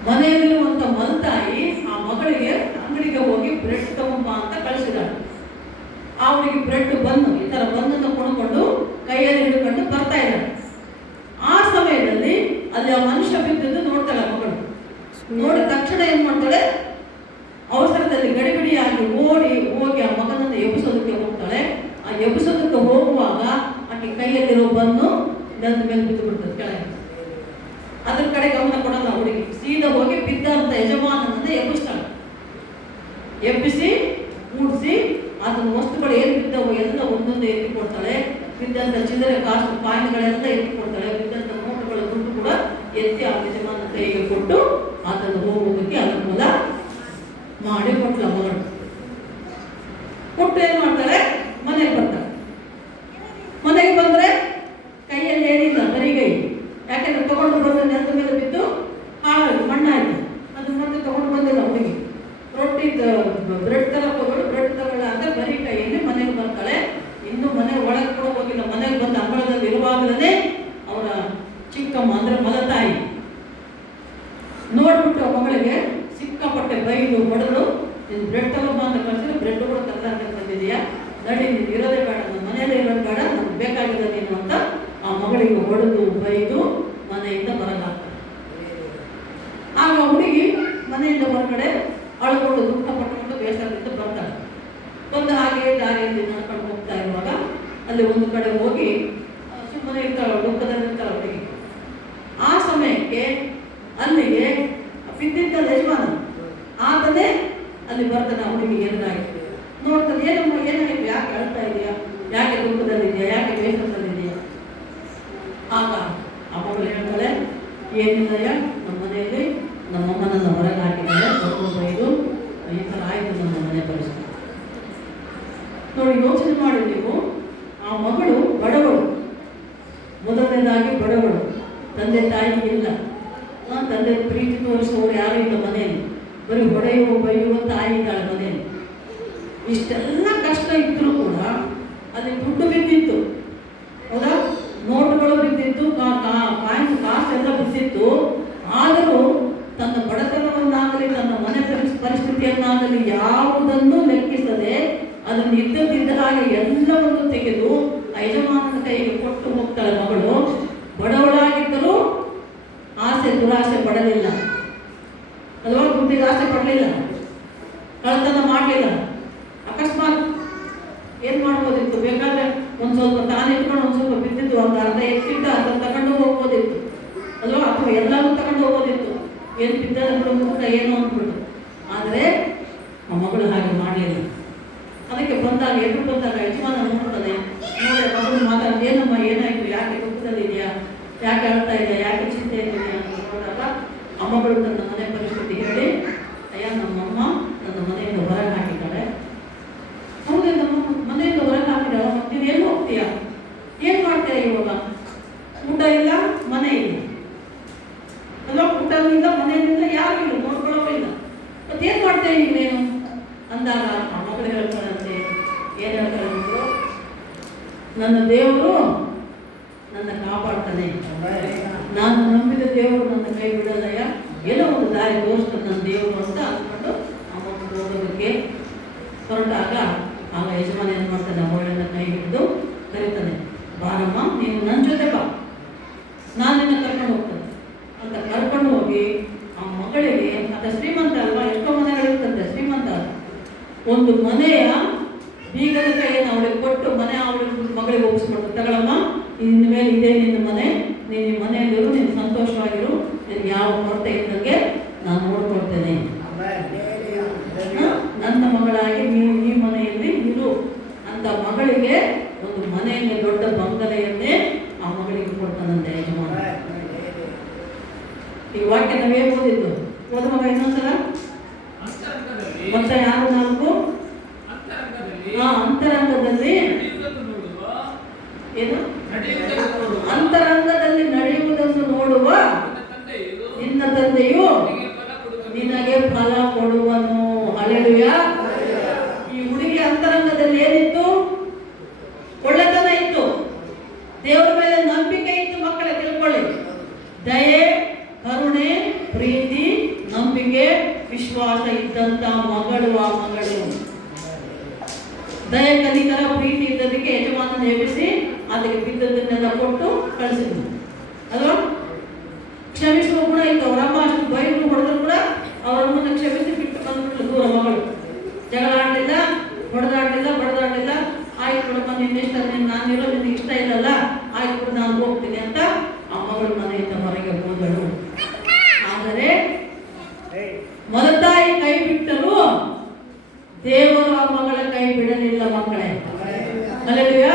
ಮನೆಯಲ್ಲಿರುವಂತ ಮಲತಾಯಿ ಆ ಮಗಳಿಗೆ ಅಂಗಡಿಗೆ ಹೋಗಿ ಬ್ರೆಡ್ ತಗೊಂಬ ಅಂತ ಕಳಿಸಿದಾಳೆ. ಆ ಹುಡುಗಿ ಬ್ರೆಡ್ ಬನ್ನು ಈ ತರ ಬನ್ನನ್ನು ಕೊಂಡ್ಕೊಂಡು ಕೈಯಲ್ಲಿ ಹಿಡ್ಕೊಂಡು ಬರ್ತಾ ಇದ್ದಾಳೆ. ಆ ಸಮಯದಲ್ಲಿ ಅಲ್ಲಿ ಆ ಮನುಷ್ಯ ಬಿದ್ದದ್ದು ನೋಡ್ತಾಳೆ ಮಗಳು. ನೋಡಿದ ತಕ್ಷಣ ಏನ್ ಮಾಡ್ತಾಳೆ, ಅವಸರದಲ್ಲಿ ಗಡಿಬಿಡಿಯಾಗಿ ಹೋಗಿ ಆ ಮಗನನ್ನು ಎಬ್ಬಿಸೋದಕ್ಕೆ ಹೋಗ್ತಾಳೆ. ಆ ಎಬ್ಬಿಸೋದಕ್ಕೆ ಹೋಗುವಾಗ ಆಕೆ ಕೈಯಲ್ಲಿರೋ ಬನ್ನು ದಂತ ಮೇಲೆ ಬಿದ್ದು ಬಿಡ್ತದೆ ಕೆಳಗೆ. ಅದ್ರ ಕಡೆ ಗಮನ ಕೊಡಲ್ಲ ಹುಡುಗಿ, ಸೀದಾ ಹೋಗಿ ಬಿದ್ದಂತ ಯಜಮಾನನನ್ನು ಎಬ್ಬಿಸ್ತಾಳೆ. ಎಬ್ಬಿಸಿ ಮೂಡಿಸಿ ಅದನ್ನ ವಸ್ತುಗಳು ಏನು ಬಿದ್ದವು ಎಲ್ಲ ಒಂದೊಂದು ಎತ್ತಿ ಕೊಡ್ತಾಳೆ. ಬಿದ್ದಂತ ಚಿಲ್ಲರೆ ಕಾಸು ಕಾಯಿನ್ಗಳೆಲ್ಲ ಎತ್ತಿ ಕೊಡ್ತಾಳೆ. ಬಿದ್ದಂತ ನೋಟುಗಳ ದುಡ್ಡು ಕೂಡ ಎತ್ತಿ ಆ ಯಜಮಾನ ಕೈಗೆ ಕೊಟ್ಟು ಅದನ್ನು ಹೋಗೋದಕ್ಕೆ ಅನುಕೂಲ ಮಾಡಿ ಕೊಟ್ಲ ಮಗಳು. ಕೊಟ್ಟು ಏನ್ ಮಾಡ್ತಾಳೆ, ಮನೆಗೆ ಬರ್ತಾಳೆ. ಮನೆಗೆ ಬಂದ್ರೆ ಕೈಯಲ್ಲಿ ಏನಿಲ್ಲ, ಬರಿಗೈ. ಯಾಕೆಂದ್ರೆ ತಗೊಂಡು ಬಂದ ನೆಲದ ಮೇಲೆ ಬಿದ್ದು ಹಾಳಾಯ್ತು, ಮಣ್ಣಾಯ್ತು. ಅದು ಮತ್ತೆ ತಗೊಂಡು ಬಂದಿಲ್ಲ ಹುಡುಗಿ. ರೊಟ್ಟಿ ಬ್ರೆಡ್ ತರಕ್ಕೆ ಹೋಗೋದು, ಬ್ರೆಡ್ ತಗೊಳ್ಳ ಅಂತ ಬರೀ ಕೈಯಲ್ಲಿ ಮನೆಗೆ ಬರ್ತಾಳೆ. ಇನ್ನು ಮನೆ ಒಳಗೆ ಕೂಡ ಹೋಗಿಲ್ಲ. ಮನೆಗೆ ಬಂದ ಅಂಗಳದಲ್ಲಿ ಇರುವಾಗಲೇ ಅವರ ಚಿಕ್ಕಮ್ಮ ಅಂದ್ರೆ ಮಲತಾಯಿ ನೋಡ್ಬಿಟ್ಟು ಮಗಳಿಗೆ ಸಿಕ್ಕಾಪಟ್ಟೆ ಬೈದು ಹೊಡೆದು, ನೀನು ಬ್ರೆಡ್ ತಗೊಂಬ ಅಂತ ಕಳಿಸಿದ್ರೆ ಬ್ರೆಡ್ ಕೂಡ ತರಲಾರ್ದೆ ಬಂದಿದೆಯಾ, ನಡಿ ನೀನು ಇರೋದೇ ಬೇಡ, ನಮ್ಮ ಮನೆಯಲ್ಲೇ ಇರೋದು ಬೇಡ, ನಮ್ಗೆ ಬೇಕಾಗಿಲ್ಲ ನೀನು ಅಂತ ಆ ಮಗಳಿಗೆ ಹೊಡೆದು ಬೈದು ಮನೆಯಿಂದ ಹೊರಗಾಗ್ತಾರೆ. ಆಗ ಹುಡುಗಿ ಮನೆಯಿಂದ ಹೊರಗಡೆ ಅಳ್ಕೊಂಡು ದುಃಖ ಪಟ್ಟುಕೊಂಡು ಬೇಸರದಿಂದ ಬರ್ತಾಳೆ. ಬಂದು ಹಾಗೆ ದಾರಿಯಲ್ಲಿ ನಡ್ಕೊಂಡು ಹೋಗ್ತಾ ಇರುವಾಗ ಅಲ್ಲಿ ಒಂದು ಕಡೆ ಹೋಗಿ ಸುಮ್ಮನೆ ಇರ್ತಾಳೆ, ದುಃಖದಲ್ಲಿ ಇರ್ತಾಳೆ ಹುಡುಗಿ. ಆ ಸಮಯಕ್ಕೆ ಅಲ್ಲಿಗೆ ಬಿದ್ದಿದ್ದ ಯಜಮಾನ ಆತನೇ ಅಲ್ಲಿ ಬರ್ತಾನೆ ಹುಡುಗಿ ಎದುರಾಗಿ. ನೋಡ್ತಾನೆ, ಏನಮ್ಮ ಏನಾಯ್ತು, ಯಾಕೆ ಅಳ್ತಾ ಇದೆಯಾ, ಯಾಕೆ ದುಃಖದಲ್ಲಿದೆಯಾ, ಯಾಕೆ ಬೇಸರದಲ್ಲಿದೆಯಾ? ಆಗ ಆ ಮಗಳು ಹೇಳ್ತಾಳೆ, ಏನಿಲ್ಲಯ್ಯ, ನಮ್ಮ ಮನೆಯಲ್ಲಿ ನಮ್ಮಮ್ಮನನ್ನು ಹೊರಗೆ ಹಾಕಿದ್ದಾರೆ, ಬೈದು ಈ ಥರ ಆಯಿತು ನಮ್ಮ ಮನೆ ಪರಿಸ್ಥಿತಿ. ನೋಡಿ, ಯೋಚನೆ ಮಾಡಿ ನೀವು. ಆ ಮಗಳು ಬಡವಳು, ಮೊದಲನೇದಾಗಿ ಬಡವಳು, ತಂದೆ ತಾಯಿ ಇಲ್ಲ, ತಂದೆ ಪ್ರೀತಿ ತೋರಿಸುವವರು ಯಾರು ಇಲ್ಲ ಮನೆಯಲ್ಲಿ, ಬರೀ ಹೊಡೆಯುವ ಬೈಯುವ ತಾಯಿ ಇದ್ದಾಳೆ ಮನೆಯಲ್ಲಿ. ಇಷ್ಟೆಲ್ಲ ಕಷ್ಟ ಇದ್ರೂ ಕೂಡ ಅಲ್ಲಿ ದುಡ್ಡು ಬಿದ್ದಿತ್ತು. ನಾನು ಇಟ್ಕೊಂಡು ಒಂದು ಸ್ವಲ್ಪ ಬಿದ್ದಿದ್ದು, ಒಂದು ಅರ್ಧ ಎತ್ತಿಟ್ಟು ಅರ್ಧ ತಗೊಂಡು ಹೋಗ್ಬೋದಿತ್ತು ಅಲ್ವಾ, ಅಥವಾ ಎಲ್ಲರೂ ತಗೊಂಡು ಹೋಗೋದಿತ್ತು. ಏನು ಬಿದ್ದದ ಮುಖ ಏನು ಅಂದ್ಬಿಟ್ಟು. ಆದರೆ ಆ ಮಗಳು ಹಾಗೆ ಮಾಡಲಿಲ್ಲ. ಅದಕ್ಕೆ ಬಂದಾಗ ಎದುರು ಬಂದಾಗ ಯಜಮಾನ ನೋಡ್ತಾನೆ, ನೋಡಿ ಮಗಳು ಮಾತಾಡಿ, ಏನಮ್ಮ ಏನಾಯಿತು, ಯಾಕೆ ದುಃಖದಲ್ಲಿದೆಯಾ, ಯಾಕೆ ಅಳ್ತಾ ಇದೆಯಾ, ಯಾಕೆ ಚಿಂತೆ ಇದೆಯಾ ಅಂತ ನೋಡಿದಾಗ ಆ ಮಗಳು ತನ್ನ ಮನೆ ಪರಿಸ್ಥಿತಿ ಹೇಳಿ, ಅಯ್ಯ ನಮ್ಮಮ್ಮ ನನ್ನ ಮನೆಯಿಂದ ಹೊರಗೆ ಹಾಕಿದ್ದಾಳೆ. ಹೌದೇ, ನಮ್ಮ ಮನೆಯಿಂದ ಹೊರಗೆ ಹಾಕಿದ್ದಾಳೆ, ನೀನು ಎಲ್ಲಿ ಹೋಗ್ತೀಯಾ, ಏನು ಮಾಡ್ತೀಯ ಇವಾಗ, ಊಟ ಇಲ್ಲ ಮನೆ ಇಲ್ಲ ಅಲ್ವಾ, ಊಟ ಇಲ್ಲ ಮನೆಯಿಂದ ಯಾರು ಇಲ್ಲ, ನೋಡ್ಕೊಳ್ಳೋರು ಇಲ್ಲ, ಮತ್ತೇನು ಮಾಡ್ತೀಯ ನೀನೇನು ಅಂದಾಗ ಆ ಮಗಳು ಹೇಳ್ತಾಳಂತೆ, ಏನು ಹೇಳ್ತಾಳೆ, ನನ್ನ ದೇವರು ನನ್ನ ಕಾಪಾಡ್ತಾನೆ, ನಾನು ನಂಬಿದ ದೇವರು ನನ್ನ ಕೈ ಬಿಡೋದಯ್ಯ, ಏನೋ ಒಂದು ದಾರಿ ತೋರಿಸ್ತಾನೆ ನನ್ನ ದೇವರು ಅಂತ ಅಂದ್ಕೊಂಡು ಆ ಮಕ್ಕಳು ಹೋಗೋದಕ್ಕೆ ಹೊರಟಾಗ ಆಗ ಯಜಮಾನ ಏನು ಮಾಡ್ತಾನೆ, ಅವಳನ್ನ ಕೈ ಹಿಡಿದು ಕರೀತಾನೆ, ಬಾರಮ್ಮ ನೀನು ನನ್ನ ಜೊತೆ ಬಾ, ನಾನು ನಿನ್ನ ಕರ್ಕೊಂಡು ಹೋಗ್ತಾನೆ ಅಂತ ಕರ್ಕೊಂಡು ಹೋಗಿ ಆ ಮಗಳಿಗೆ, ಅದು ಶ್ರೀಮಂತ ಅಲ್ವಾ, ಎಷ್ಟೋ ಮನೆಗಳಿರ್ತಂತೆ ಶ್ರೀಮಂತ, ಒಂದು ಮನೆಯ ಬೀಗದ ಕೈಯನ್ನು ಅವಳಿಗೆ ಕೊಟ್ಟು ಮನೆ ಅವಳಿಗೆ ಮಗಳಿಗೆ ಒಪ್ಪಿಸ್ಕೊಟ್ಟು, ತಗೊಳಮ್ಮ ಇನ್ನು ಮೇಲೆ ಇದೇ ನಿನ್ನ ಮನೆ, ನೀನು ಈ ಮನೆಯಲ್ಲಿರು, ನೀನು ಸಂತೋಷವಾಗಿರು, ನಿನಗೆ ಯಾವ ಕೊರತೆ ಇದ್ದಂಗೆ ನಾನು ನೋಡ್ಕೊಳ್ತೇನೆ, ನನ್ನ ಮಗಳಾಗಿ ನೀವು ಈ ಮನೆಯಲ್ಲಿ ಇರು ಅಂತ ಮಗಳಿಗೆ ಒಂದು ಮನೆಯಲ್ಲಿ ದೊಡ್ಡ ಬಂಗಲೆಯನ್ನೇ ಆ ಮಗಳಿಗೆ ಕೊಡ್ತಾನಂತೆ ಯಜಮಾನ. ಈ ವಾಕ್ಯ ನಾವೇ ಓದಿದ್ದು, ಓದ ಮಗ ಇನ್ನೊಂದ್ಸಲ ಮತ್ತೆ ಯಾರು ನಾಲ್ಕು ಅಂತರಂಗದಲ್ಲಿ ಏನು ಅಂತರಂಗದಲ್ಲಿ ನಡೆಯುವುದನ್ನು ನೋಡುವ ನಿನ್ನ ತಂದೆಯು ನಿನಗೆ ಫಲ ಕೊಡುವನು. ಹಲ್ಲೆಲೂಯಾ. ಈ ಹುಡುಗಿ ಅಂತರಂಗದಲ್ಲಿ ಏನಿತ್ತು, ಒಳ್ಳೆತನ ಇತ್ತು, ದೇವರ ಮೇಲೆ ನಂಬಿಕೆ ಇತ್ತು. ಮಕ್ಕಳ ತಿಳ್ಕೊಳ್ಳಿ, ದಯೆ, ಕರುಣೆ, ಪ್ರೀತಿ, ನಂಬಿಕೆ, ವಿಶ್ವಾಸ ಇದ್ದಂತ ಮಗಳು ಆ ಮಗಳು. ದಯ, ಕನಿಕರ, ಪ್ರೀತಿ ಇದ್ದದಕ್ಕೆ ಯಜಮಾನನ ಎಬ್ಬಿಸಿ ಅದಕ್ಕೆ ಬಿದ್ದದನ್ನೆಲ್ಲ ಕೊಟ್ಟು ಕಳಿಸಿದ್ರು ಅಲ್ವಾ. ಕ್ಷಮಿಸುವ ಗುಣ ಇತ್ತು, ಅವರಮ್ಮ ಅಷ್ಟು ಬೈರು ಹೊಡೆದ್ರು ಕೂಡ ಅವರಮ್ಮನ ಕ್ಷಮಿಸಿ ಬಿಟ್ಟು ಬಂದ್ಬಿಟ್ಲು ದೂರ ಮಗಳು. ಜಗಳ ಆಡಲಿಲ್ಲ, ಹೊಡೆದಾಡಲಿಲ್ಲ, ಬಡದಾಡಲಿಲ್ಲ. ಆಯ್ತು ಬಿಡಮ್ಮ, ನಿನ್ನ ಇಷ್ಟ, ನಾನಿರೋ ನಿನಗೆ ಇಷ್ಟ ಇಲ್ಲಲ್ಲ, ಆಯ್ತು ಬಿಡು ನಾನು ಹೋಗ್ತೀನಿ ಅಂತ ಆ ಮಗಳು ಮನೆಯಿಂದ ಹೊರಗೆ ಹೋದಳು. ಆದರೆ ಮೊದತಾಯಿ ಕೈ ಬಿಟ್ಟರು, ದೇವರು ಆ ಮಗಳ ಕೈ ಬಿಡಲಿಲ್ಲ ಮಕ್ಕಳೇ. ಹಲ್ಲೆಲೂಯಾ.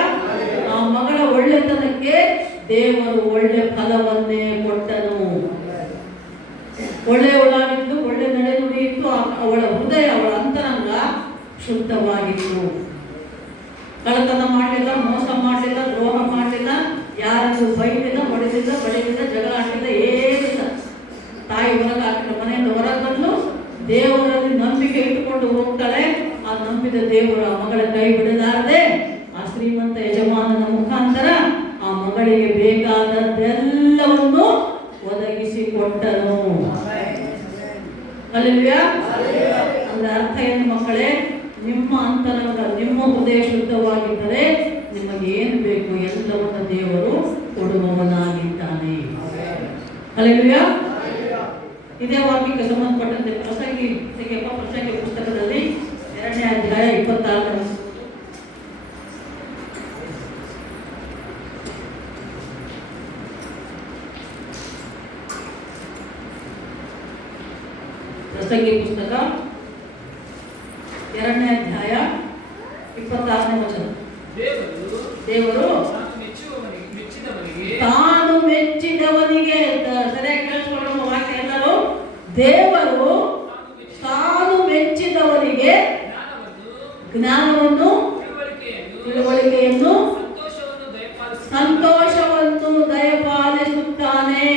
ಆ ಮಗಳ ಒಳ್ಳೆತನಕ್ಕೆ ದೇವರು ಒಳ್ಳೆ ಫಲವನ್ನೇ ಕೊಟ್ಟನು. ಒಳ್ಳೆಯವಳಾಗಿದ್ದು, ಒಳ್ಳೆ ನಡೆನುಡಿ ಇತ್ತು, ಅವಳ ಹೃದಯ, ಅವಳ ಅಂತರಂಗ ಶುದ್ಧವಾಗಿತ್ತು. ಕಳ್ಳತನ ಮಾಡಲಿಲ್ಲ, ಮೋಸ ಮಾಡಲಿಲ್ಲ, ದ್ರೋಹ ಮಾಡಲಿಲ್ಲ, ಯಾರನ್ನು ಬೈಲಿಲ್ಲ, ಹೊಡೆದಿಲ್ಲ, ಬಡಿಲಿಲ್ಲ, ಜಗಳ ಆಡಲಿಲ್ಲ, ಏನಿಲ್ಲ. ತಾಯಿ ಹೊರಗೆ ಹಾಕಿದ ಮನೆಯಿಂದ ಹೊರಗೆ ಬಂದು ದೇವರಲ್ಲಿ ನಂಬಿಕೆ ಇಟ್ಟುಕೊಂಡು ಹೋಗ್ತಾಳೆ. ಆ ನಂಬಿದ ದೇವರು ಆ ಮಗಳ ಕೈ ಬಿಡಲಾರದೆ ಆ ಶ್ರೀಮಂತ ಯಜಮಾನನ ಮುಖಾಂತರ ಆ ಮಗಳಿಗೆ ಬೇಕಾದದ್ದೆಲ್ಲವನ್ನು ಒದಗಿಸಿಕೊಟ್ಟನು. ಹಲ್ಲೆಲೂಯಾ. ಅಂದ್ರೆ ಅರ್ಥ ಏನು ಮಕ್ಕಳೇ, ನಿಮ್ಮ ಅಂತರಂಗ, ನಿಮ್ಮ ಹೃದಯ ಶುದ್ಧವಾಗಿದ್ದರೆ ನಿಮಗೆ ಏನು ಬೇಕು ಎಲ್ಲವನ್ನು ದೇವರು ಕೊಡುವವನಾಗಿದ್ದಾನೆ. ಹಲ್ಲೆಲೂಯಾ. ಇದೇ ವಾಕ್ಯಕ್ಕೆ ಸಂಬಂಧಪಟ್ಟಂತೆ ಪ್ರಸಂಗಿ ಪುಸ್ತಕದಲ್ಲಿ 2ನೇ ಅಧ್ಯಾಯ 26 ಪ್ರಸಂಗಿ ಪುಸ್ತಕ 2ನೇ ಅಧ್ಯಾಯ 26ನೇ ವಚನ. ದೇವರು ತಾನು ಮೆಚ್ಚಿದವನಿಗೆ, ಸರಿಯಾಗಿ ಕೇಳಿಸ್ಕೊಳ್ಳೋ ವಾಕ್ಯ ಎಲ್ಲರೂ, ದೇವರು ತಾನು ಮೆಚ್ಚಿದವನಿಗೆ ಜ್ಞಾನವನ್ನು, ತಿಳುವಳಿಕೆಯನ್ನು, ಸಂತೋಷವನ್ನು ದಯಪಾಲಿಸುತ್ತಾನೆ.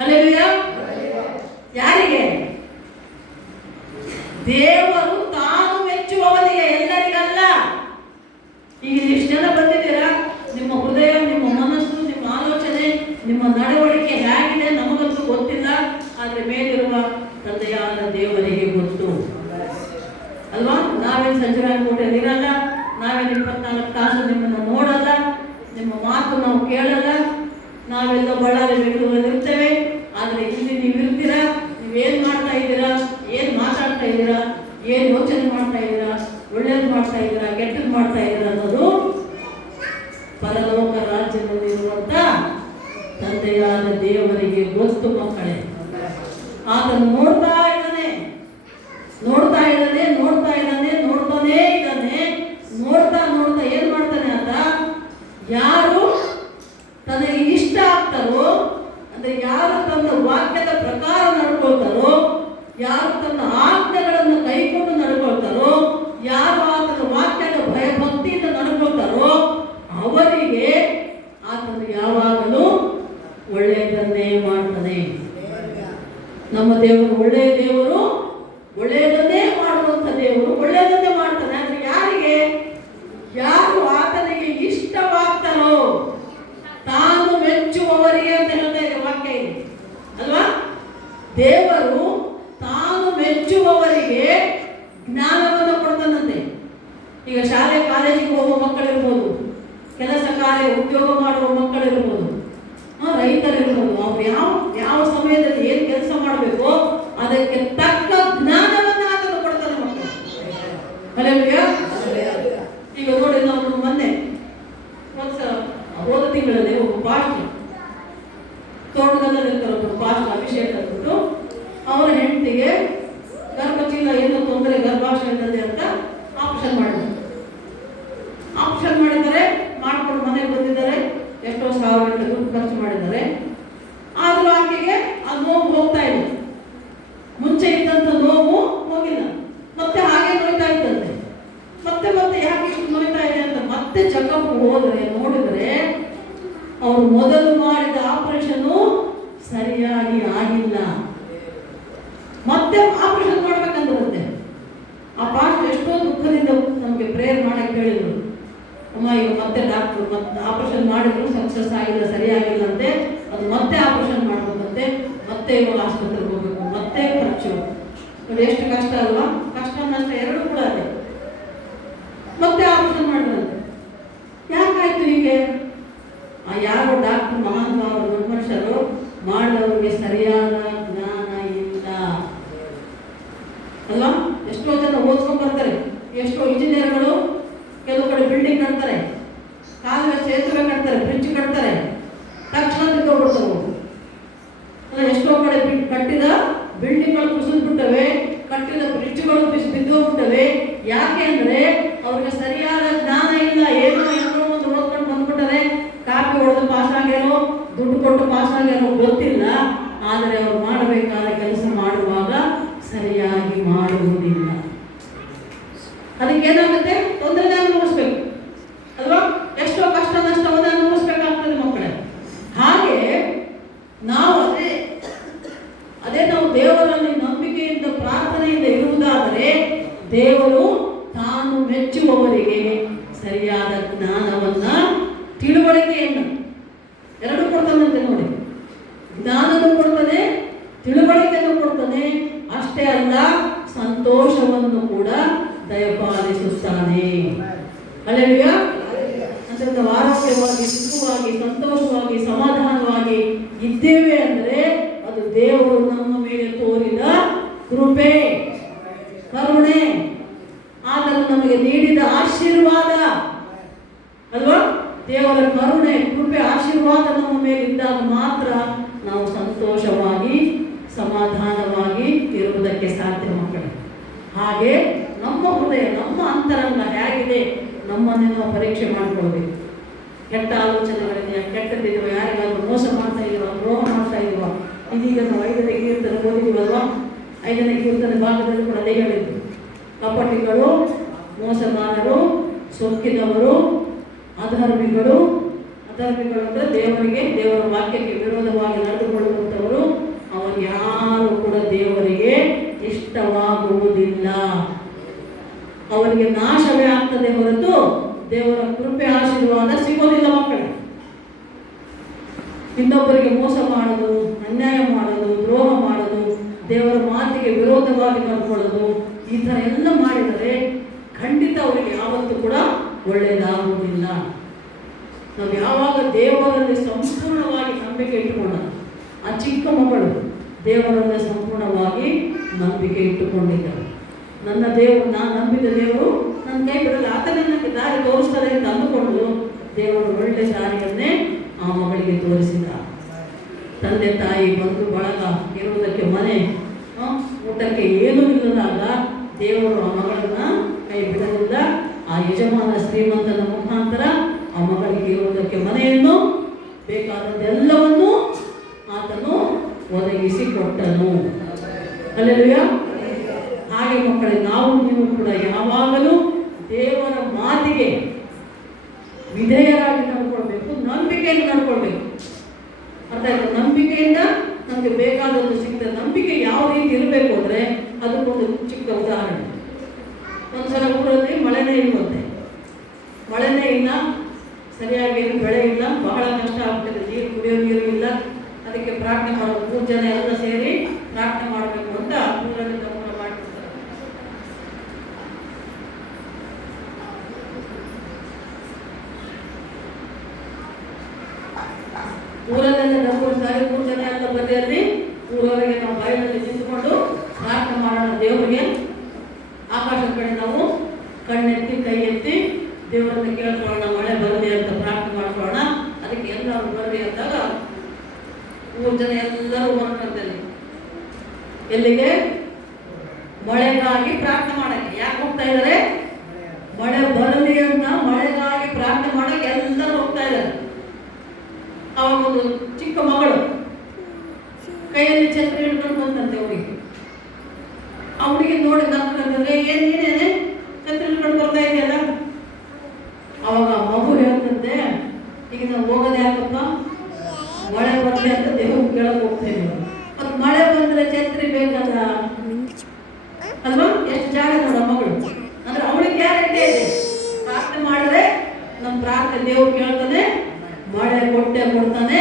ಹಲ್ಲೆಲೂಯಾ. ಯಾರಿಗೆ? ದೇವರು ತಾನು ಮೆಚ್ಚುವವನಿಗೆ, ಎಲ್ಲರಿಗಲ್ಲ. ಈಗ ಇಷ್ಟು ಜನ ಬಂದಿದ್ದೀರಾ, ನಿಮ್ಮ ಹೃದಯ, ನಿಮ್ಮ ಮನಸ್ಸು, ನಿಮ್ಮ ಆಲೋಚನೆ, ನಿಮ್ಮ ನಡವಳಿಕೆ ಹೇಗಿದೆ ನಮಗಂತೂ ಗೊತ್ತಿಲ್ಲ. ಆದರೆ ಮೇಲಿರುವ ತಂದೆಯಾದ ದೇವರಿಗೆ ಗೊತ್ತು ಅಲ್ವಾ. ನಾವೇನು ಸಜ್ಜರಾಗಿ ಕೊಟ್ಟಲ್ಲಿ ಇರಲ್ಲ, ನಾವೇನು 24 ತಾಸು ನಿಮ್ಮನ್ನು ನೋಡಲ್ಲ, ನಿಮ್ಮ ಮಾತು ನಾವು ಕೇಳಲ್ಲ, ನಾವೆಲ್ಲ ಬಳ್ಳಾರಿ ಬೆಂಗಳೂರಲ್ಲಿ ಇರ್ತೇವೆ. ಆದರೆ ಇಲ್ಲಿ ನೀವು ಇರ್ತೀರಾ, ನೀವೇನು ಮಾಡ್ತಾ ಇದ್ದೀರಾ, ಏನು ಮಾತಾಡ್ತಾ ಇದ್ದೀರಾ, ಏನು ಯೋಚನೆ ಮಾಡ್ತಾ ಇದ್ದೀರಾ, ಒಳ್ಳೇದು ಮಾಡ್ತಾ ಇದ್ದೀರಾ, ಕೆಟ್ಟದ್ದು ಮಾಡ್ತಾ ಇದ್ದೀರಾ ಅನ್ನೋದು ಪರಲೋಕ ರಾಜ್ಯದಲ್ಲಿರುವಂತ ತಂದೆಯಾದ ದೇವರಿಗೆ ಗೊತ್ತು ಮಕ್ಕಳೇ. ಆತನು ನೋಡ್ತಾ ಇದ್ದಾನೆ, ನೋಡ್ತಾ ಇದ್ದಾನೆ, ನೋಡ್ತಾ ಇದ್ದಾನೆ, ನೋಡ್ತಾನೇ ಇದ್ದಾನೆ. ನೋಡ್ತಾ ನೋಡ್ತಾ ಏನ್ ಮಾಡ್ತಾನೆ ಅಂತ, ಯಾರು ತನಗೆ ಇಷ್ಟ ಆಗ್ತಾರೋ, ಅಂದ್ರೆ ಯಾರು ತನ್ನ ವಾಕ್ಯದ ಪ್ರಕಾರ ನಡ್ಕೊಳ್ತಾರೋ, ಯಾರು ತನ್ನ ಆಜ್ಞೆಗಳನ್ನು ಕೈಕೊಂಡು ನಡ್ಕೊಳ್ತಾರೋ, ಯಾರು ಆತನ ವಾಕ್ಯದ ಭಯಭಕ್ತಿಯಿಂದ ನಡ್ಕೊಳ್ತಾರೋ ಅವರಿಗೆ ಆತನು ಯಾವಾಗಲೂ ಒಳ್ಳೆಯದನ್ನೇ ಮಾಡ್ತಾನೆ. ನಮ್ಮ ದೇವರು ಒಳ್ಳೆಯ ದೇವರು, ಒಳ್ಳೆಯದನ್ನೇ ಮಾಡುವಂತ ದೇವರು, ಒಳ್ಳೆಯದನ್ನೇ ಮಾಡ್ತಾನೆ. ಅಂದ್ರೆ ಯಾರಿಗೆ? ಯಾರು ಆತನಿಗೆ ಇಷ್ಟವಾಗ್ತಾರೋ, ತಾನು ಮೆಚ್ಚುವವರಿಗೆ ಅಂತ ಹೇಳ್ತಾ ಇದೆ ವಾಕ್ಯ ಇದೆ ಅಲ್ವಾ. ದೇವರು ತಾನು ಮೆಚ್ಚುವವರಿಗೆ ಜ್ಞಾನವನ್ನು ಕೊಡ್ತಾನಂತೆ. ಈಗ ಶಾಲೆ ಕಾಲೇಜಿಗೆ ಹೋಗುವ ಮಕ್ಕಳಿರ್ಬೋದು, ಕೆಲಸ ಕಾರ್ಯ ಉದ್ಯೋಗ ಮಾಡುವ ಮಕ್ಕಳಿರ್ಬೋದು, ರೈತರಿರ್ಬೋದು, ಅವ್ರು ಯಾವ ಸಮಯದಲ್ಲಿ ಏನು ಕೆಲಸ ಮಾಡಬೇಕು ಅದಕ್ಕೆ ತಕ್ಕ ಜ್ಞಾನವನ್ನು ಆತನು ಕೊಡ್ತಾನೆ ಮಕ್ಕಳು. ಹಲ್ಲೆಲೂಯಾ. ಈಗ ನೋಡಿ, ನಾವು ಮೊನ್ನೆ ಹೋದ ತಿಂಗಳಲ್ಲಿ ಒಬ್ಬ ಪಾಸ್ಟರ್ ತೋಟದಲ್ಲಿರ್ತಾರೆ, ಒಬ್ಬ ಪಾಸ್ಟರ್ ಅಭಿಷೇಕ ಅಂದ್ಬಿಟ್ಟು ಅವರ ಹೆಂಡತಿಗೆ ಗರ್ಭಚೀಲ ಏನೋ ತೊಂದರೆ ಗರ್ಭಾಶಯದಲ್ಲಿ ಅಂತ ಆಪರೇಷನ್ ಮಾಡಿದ್ದಾರೆ. ಆಪರೇಷನ್ ಮಾಡಿದ್ದಾರೆ, ಮಾಡ್ಕೊಂಡು ಮನೆಗೆ ಬಂದಿದ್ದಾರೆ, ಎಷ್ಟೋ ಸಾವಿರ ದುಡ್ಡು ಖರ್ಚು ಮಾಡಿದ್ದಾರೆ. ಆದರೂ ಆಕೆಗೆ ಆ ನೋವು ಹೋಗ್ತಾ ಇಲ್ಲ. ಮುಂಚೆ ಇದ್ದಂಥ ನೋವು ಹೋಗಿಲ್ಲ, ಮತ್ತೆ ಹಾಗೆ ನೋಯ್ತಾ ಇದ್ದಂತೆ. ಮತ್ತೆ ಮತ್ತೆ ಯಾಕೆ ಇಷ್ಟು ನೋಯ್ತಾ ಇದೆ ಅಂತ ಮತ್ತೆ ಚೆಕಪ್ ಹೋದರೆ ನೋಡಿದರೆ ಅವರು ಮೊದಲು ಮಾಡಿದ ಆಪರೇಷನ್ ಸರಿಯಾಗಿ ಆಗಿಲ್ಲ. ಮತ್ತೆ ಆಪರೇಷನ್ ಮಾಡ್ಬೇಕಂದ್ರೆ ಆ ಪಾಸ್ಟ್ ಎಷ್ಟೋ ದುಃಖದಿಂದ ನಮಗೆ ಪ್ರೇಯರ್ ಮಾಡಕ್ಕೆ ಹೇಳಿದ್ರು. ಅಮ್ಮ ಈಗ ಮತ್ತೆ ಡಾಕ್ಟ್ರು ಮತ್ತೆ ಆಪರೇಷನ್ ಮಾಡಿದ್ರು, ಸಕ್ಸಸ್ ಆಗಿಲ್ಲ, ಸರಿಯಾಗಿಲ್ಲ ಅಂತೆ, ಅದು ಮತ್ತೆ ಆಪರೇಷನ್ ಮಾಡ್ಬೇಕಂತೆ, ಮತ್ತೆ ಇವಾಗ ಆಸ್ಪತ್ರೆಗೆ ಹೋಗ್ಬೇಕು, ಮತ್ತೆ ಖರ್ಚು. ಅದು ಎಷ್ಟು ಕಷ್ಟ ಅಲ್ವಾ? ಕಷ್ಟ ನಷ್ಟ ಎರಡೂ ಕೂಡ ಅದೇ. ಮತ್ತೆ ಆಪರೇಷನ್ ಮಾಡಿದ್ರಂತೆ. ಯಾಕಾಯ್ತು ಹೀಗೆ? ಯಾರು ಡಾಕ್ಟರ್ ಮಹಾನ್ ದೊಡ್ಡ ಮನುಷ್ಯರು ಮಾಡೋರಿಗೆ ಸರಿಯಾದ ಜ್ಞಾನ ಇಲ್ಲ ಅಲ್ಲ. ಎಷ್ಟೋ ಜನ ಓದ್ಕೊಂಡ್ ಬರ್ತಾರೆ, ಎಷ್ಟೋ ಇಂಜಿನಿಯರ್ಗಳು ಕೆಲವು ಕಡೆ ಬಿಲ್ಡಿಂಗ್ ಕಟ್ತಾರೆ, ಕಾಲುವೆ ಸೇತುವೆ ಕಟ್ತಾರೆ, ಬ್ರಿಡ್ಜ್ ಕಟ್ತಾರೆ, ತಕ್ಷಣ ಬಿದ್ದೋಗ್ಬಿಡ್ತವು ಅಲ್ಲ. ಎಷ್ಟೋ ಕಡೆ ಕಟ್ಟಿದ ಬಿಲ್ಡಿಂಗ್ಗಳು ಕುಸಿದ್ಬಿಟ್ಟವೆ, ಕಟ್ಟಿದ ಬ್ರಿಡ್ಜ್ಗಳು ಬಿದ್ದೋಗ್ಬಿಟ್ಟವೆ. ಯಾಕೆ ಅಂದ್ರೆ ಅವ್ರಿಗೆ ಸರಿಯಾದ ಜ್ಞಾನ ಇಲ್ಲ. ಏನೋ ಒಂದು ಓದ್ಕೊಂಡು ಬಂದ್ಬಿಟ್ಟಾರೆ, ಕಾಪಿ ಹೊಡೆದು ಪಾಸ್ ಆಗ್ಯಾರೋ, ದುಡ್ಡು ಕೊಟ್ಟು ಪಾಸ್ ಆಗ್ಯಾರೋ ಗೊತ್ತಿಲ್ಲ. ಆದರೆ ಅವ್ರು ಮಾಡಬೇಕಾದ ಕೆಲಸ ಮಾಡುವಾಗ ಸರಿಯಾಗಿ ಮಾಡುವುದಿಲ್ಲ. ಅದಕ್ಕೆ ಏನಾಗುತ್ತೆ? ತೊಂದರೆ ಅನುಭವಿಸ್ಬೇಕು ಅಲ್ವಾ? ಎಷ್ಟೋ ಕಷ್ಟ ನಷ್ಟವನ್ನು ಅನುಭವಿಸ್ಬೇಕಾಗ್ತದೆ ಮಕ್ಕಳೇ. ಹಾಗೆ ನಾವು ಅದೇ ನಾವು ದೇವರಲ್ಲಿ ನಂಬಿಕೆಯಿಂದ ಪ್ರಾರ್ಥನೆಯಿಂದ ಇರುವುದಾದರೆ ದೇವರು ತಾನು ಮೆಚ್ಚುವವರಿಗೆ ಸರಿಯಾದ ಜ್ಞಾನವನ್ನ, ತಿಳುವಳಿಕೆಯನ್ನು ಎರಡು ಕೊಡ್ತಾನಂತೆ ನೋಡಿ. ಜ್ಞಾನವನ್ನು ಕೊಡ್ತಾನೆ, ತಿಳುವಳಿಕೆಯನ್ನು ಕೊಡ್ತಾನೆ. ಅಷ್ಟೇ ಅಲ್ಲ, ಸಂತೋಷವನ್ನು ಕೂಡ ದಯಪಾಲಿಸುತ್ತಾನೆ. ಹಲ್ಲೆಲೂಯಾ. ಅಂತ ಆರೋಗ್ಯವಾಗಿ, ಸುಖವಾಗಿ, ಸಂತೋಷವಾಗಿ, ಸಮಾಧಾನವಾಗಿ ಇದ್ದೇವೆ ಅಂದರೆ ಅದು ದೇವರು ನಮ್ಮ ಮೇಲೆ ತೋರಿದ ಕೃಪೆ, ಕರುಣೆ, ಆತನು ನಮಗೆ ನೀಡಿದ ಆಶೀರ್ವಾದ ಅಲ್ವಾ. ದೇವರ ಕರುಣೆ, ಕೃಪೆ, ಆಶೀರ್ವಾದ ನಮ್ಮ ಮೇಲೆ ಇದ್ದಾಗ ಮಾತ್ರ ನಾವು ಸಂತೋಷವಾಗಿ, ಸಮಾಧಾನವಾಗಿ ಇರುವುದಕ್ಕೆ ಸಾಧ್ಯ ಮಕ್ಕಳೇ. ಹಾಗೆ ನಮ್ಮ ಹೃದಯ, ನಮ್ಮ ಅಂತರಂಗ ಹೇಗಿದೆ ನಮ್ಮನ್ನೇ ನಾವು ಪರೀಕ್ಷೆ ಮಾಡಿಕೊಳ್ಬೇಕು. ಕೆಟ್ಟ ಆಲೋಚನೆಗಳಿದೆಯಾ, ಕೆಟ್ಟದಿದೆಯೋ, ಯಾರಿಗಾದ್ರೂ ಮೋಸ ಮಾಡ್ತಾ ಇದೀವ, ದ್ರೋಹ ಮಾಡ್ತಾ ಇದೀವ. ಇದೀಗ ನಾವು 5ನೇ ಕೀರ್ತನೆ ಓದಿದೀವಲ್ವಾ, 5ನೇ ಕೀರ್ತನೆ ಭಾಗದಲ್ಲಿ ಕೂಡ ಅದೇ ಹೇಳಿದ್ದು. ಕಪಟಿಗಳು, ಮೋಸಗಾರರು, ಸೊಕ್ಕಿನವರು, ಅಧರ್ಮಿಗಳು ಅಂದರೆ ದೇವರಿಗೆ, ದೇವರ ವಾಕ್ಯಕ್ಕೆ ವಿರೋಧವಾಗಿ ನಡೆದುಕೊಳ್ಳುವಂಥವರು, ಅವರು ಯಾರು ಕೂಡ ದೇವರಿಗೆ ಇಷ್ಟವಾಗುವುದಿಲ್ಲ. ಅವರಿಗೆ ನಾಶವೇ ಆಗ್ತದೆ ಹೊರತು ದೇವರ ಕೃಪೆ, ಆಶೀರ್ವಾದ ಸಿಗೋದಿಲ್ಲ ಮಕ್ಕಳೇ. ಇನ್ನೊಬ್ಬರಿಗೆ ಮೋಸ ಮಾಡೋದು, ಅನ್ಯಾಯ ಮಾಡೋದು, ದ್ರೋಹ ಮಾಡೋದು, ದೇವರ ಮಾತಿಗೆ ವಿರೋಧವಾಗಿ ನಡ್ಕೊಳ್ಳೋದು, ಈ ಥರ ಎಲ್ಲ ಮಾಡಿದರೆ ಖಂಡಿತ ಅವರಿಗೆ ಯಾವತ್ತೂ ಕೂಡ ಒಳ್ಳೆಯದಾಗುವುದಿಲ್ಲ. ನಾವು ಯಾವಾಗ ದೇವರಲ್ಲಿ ಸಂಪೂರ್ಣವಾಗಿ ನಂಬಿಕೆ ಇಟ್ಟುಕೊಂಡ, ಆ ಚಿಕ್ಕ ಮಕ್ಕಳು ದೇವರನ್ನು ಸಂಪೂರ್ಣವಾಗಿ ನಂಬಿಕೆ ಇಟ್ಟುಕೊಂಡಿದ್ದರು. ನನ್ನ ದೇವರು, ನಾನು ನಂಬಿದ ದೇವರು ನನ್ನ ಕೈ ಬಿಡಲ್ಲ, ಆತನೇ ನನಗೆ ದಾರಿ ತೋರಿಸ್ತಾರೆ ಅಂತ ಅಂದುಕೊಂಡು ದೇವರು ಒಳ್ಳೆ ದಾರಿಯನ್ನೇ ಆ ಮಗಳಿಗೆ ತೋರಿಸಿದ. ತಂದೆ ತಾಯಿ ಬಂಧು ಬಳಗ ಇರುವುದಕ್ಕೆ ಮನೆ, ಊಟಕ್ಕೆ ಏನೂ ಇಲ್ಲದಾಗ ದೇವರು ಆ ಮಗಳನ್ನ ಕೈ ಬಿಡಲಿಲ್ಲ. ಆ ಯಜಮಾನ ಶ್ರೀಮಂತನ ಮುಖಾಂತರ ಆ ಮಗಳಿಗೆ ಇರುವುದಕ್ಕೆ ಮನೆಯನ್ನು ಬೇಕಾದದ್ದೆಲ್ಲವನ್ನು ಆತನು ಒದಗಿಸಿ ಕೊಟ್ಟನು. ಹಲ್ಲೆಲೂಯಾ. ಹಾಗೆ ಮಕ್ಕಳೇ, ನಾವು ನೀವು ಕೂಡ ಯಾವಾಗಲೂ ದೇವರ ಮಾತಿಗೆ ವಿಧೇಯರಾಗಿ ನಡ್ಕೊಳ್ಬೇಕು, ನಂಬಿಕೆಯಿಂದ ನಡ್ಕೊಳ್ಬೇಕು. ಅರ್ಥ ಆಯ್ತು? ನಂಬಿಕೆಯಿಂದ ನಮಗೆ ಬೇಕಾದದ್ದು ಸಿಗ್ತದೆ. ನಂಬಿಕೆ ಯಾವ ರೀತಿ ಇರಬೇಕು ಅಂದರೆ, ಅದಕ್ಕೊಂದು ಚಿಕ್ಕ ಉದಾಹರಣೆ. ಒಂದ್ಸಲ ಊರಲ್ಲಿ ಮಳೆನೇ ಇರುವಂತೆ, ಮಳೆನೇ ಇಲ್ಲ, ಸರಿಯಾಗಿ ಏನು ಬೆಳೆ ಇಲ್ಲ, ಬಹಳ ಕಷ್ಟ ಆಗ್ತದೆ, ನೀರು ಕುಡಿಯೋ ನೀರು ಇಲ್ಲ. ಅದಕ್ಕೆ ಪ್ರಾರ್ಥನೆ ಮಾಡೋದು, 3 ಜನ ಎಲ್ಲ ಸೇರಿ ಪ್ರಾರ್ಥನೆ ಮಾಡಬೇಕು ಅಂತ ಊರಲ್ಲಿ ತಗೊಂಡು ಮಾಡ್ತಿರ್ತಾರೆ. ಊರಲ್ಲೆಲ್ಲ ನಮ್ಮೂರು 3 ಜನ ಎಲ್ಲ ಬದಿಯಲ್ಲಿ ಊರವರೆಗೆ ನಾವು ಬಾಯಿನಲ್ಲಿ ನಿಂತುಕೊಂಡು ಪ್ರಾರ್ಥನೆ ಮಾಡೋಣ. ದೇವರಿಗೆ ಆಕಾಶದ ಕಡೆ ನಾವು ಕಣ್ಣೆತ್ತಿ ಕೈ ಎತ್ತಿ ದೇವರನ್ನ ಕೇಳ್ಕೊಳ್ಳೋಣ, ಮಳೆ ಬರಲಿ ಅಂತ ಪ್ರಾರ್ಥನೆ ಮಾಡ್ಕೊಳ್ಳೋಣ. ಅದಕ್ಕೆ ಎಲ್ಲರೂ ಬರಲಿ ಅಂದಾಗ 3 ಜನ ಎಲ್ಲರೂ ಹೊರಟಂತಲ್ಲಿ ಎಲ್ಲಿಗೆ? ಮಳೆಗಾಗಿ ಪ್ರಾರ್ಥನೆ ಮಾಡಕ್ಕೆ. ಯಾಕೆ ಹೋಗ್ತಾ ಇದ್ದಾರೆ? ಮಳೆ ಬರಲಿ ಅಂತ ಮಳೆಗಾಗಿ ಪ್ರಾರ್ಥನೆ ಮಾಡಕ್ಕೆ ಎಲ್ಲರೂ ಹೋಗ್ತಾ ಇದ್ದಾರೆ. ಅವಾಗ ಒಂದು ಚಿಕ್ಕ ಮಗಳು ಕೈಯಲ್ಲಿ ಛತ್ರಿ ಹಿಡ್ಕೊಂಡು ಬಂತಂತೆ ಅವರಿಗೆ. ಅವರಿಗೆ ನೋಡಿ ನಕ್ಕಂದ್ರೆ, ಏನೇನೆ ಛತ್ರಿ ಹಿಡ್ಕೊಂಡು ಬರ್ತಾ ಇದೆಯಲ್ಲ. ಅವಾಗ ಮಗು ಹೇಳ್ತಂತೆ, ಈಗ ನಾವು ಹೋಗೋದು ಯಾಕಪ್ಪ? ಮಳೆ ಬರಲಿ ಅಂತ ದೇವ್ರು ಕೇಳಕ್ ಹೋಗ್ತೇವೆ. ಅದು ಮಳೆ ಬಂದ್ರೆ ಛತ್ರಿ ಬೇಕಲ್ಲ ಅಲ್ವಾ? ಎಷ್ಟು ಜಾಗ ನೋಡ ಮಗಳು. ಅಂದ್ರೆ ಅವಳಿಗೆ ಗ್ಯಾರಂಟಿ ಇದೆ, ಪ್ರಾರ್ಥನೆ ಮಾಡಿದ್ರೆ ನಮ್ಮ ಪ್ರಾರ್ಥನೆ ದೇವ್ರು ಕೇಳ್ತಾನೆ, ಮಳೆ ಕೊಡ್ತಾನೆ,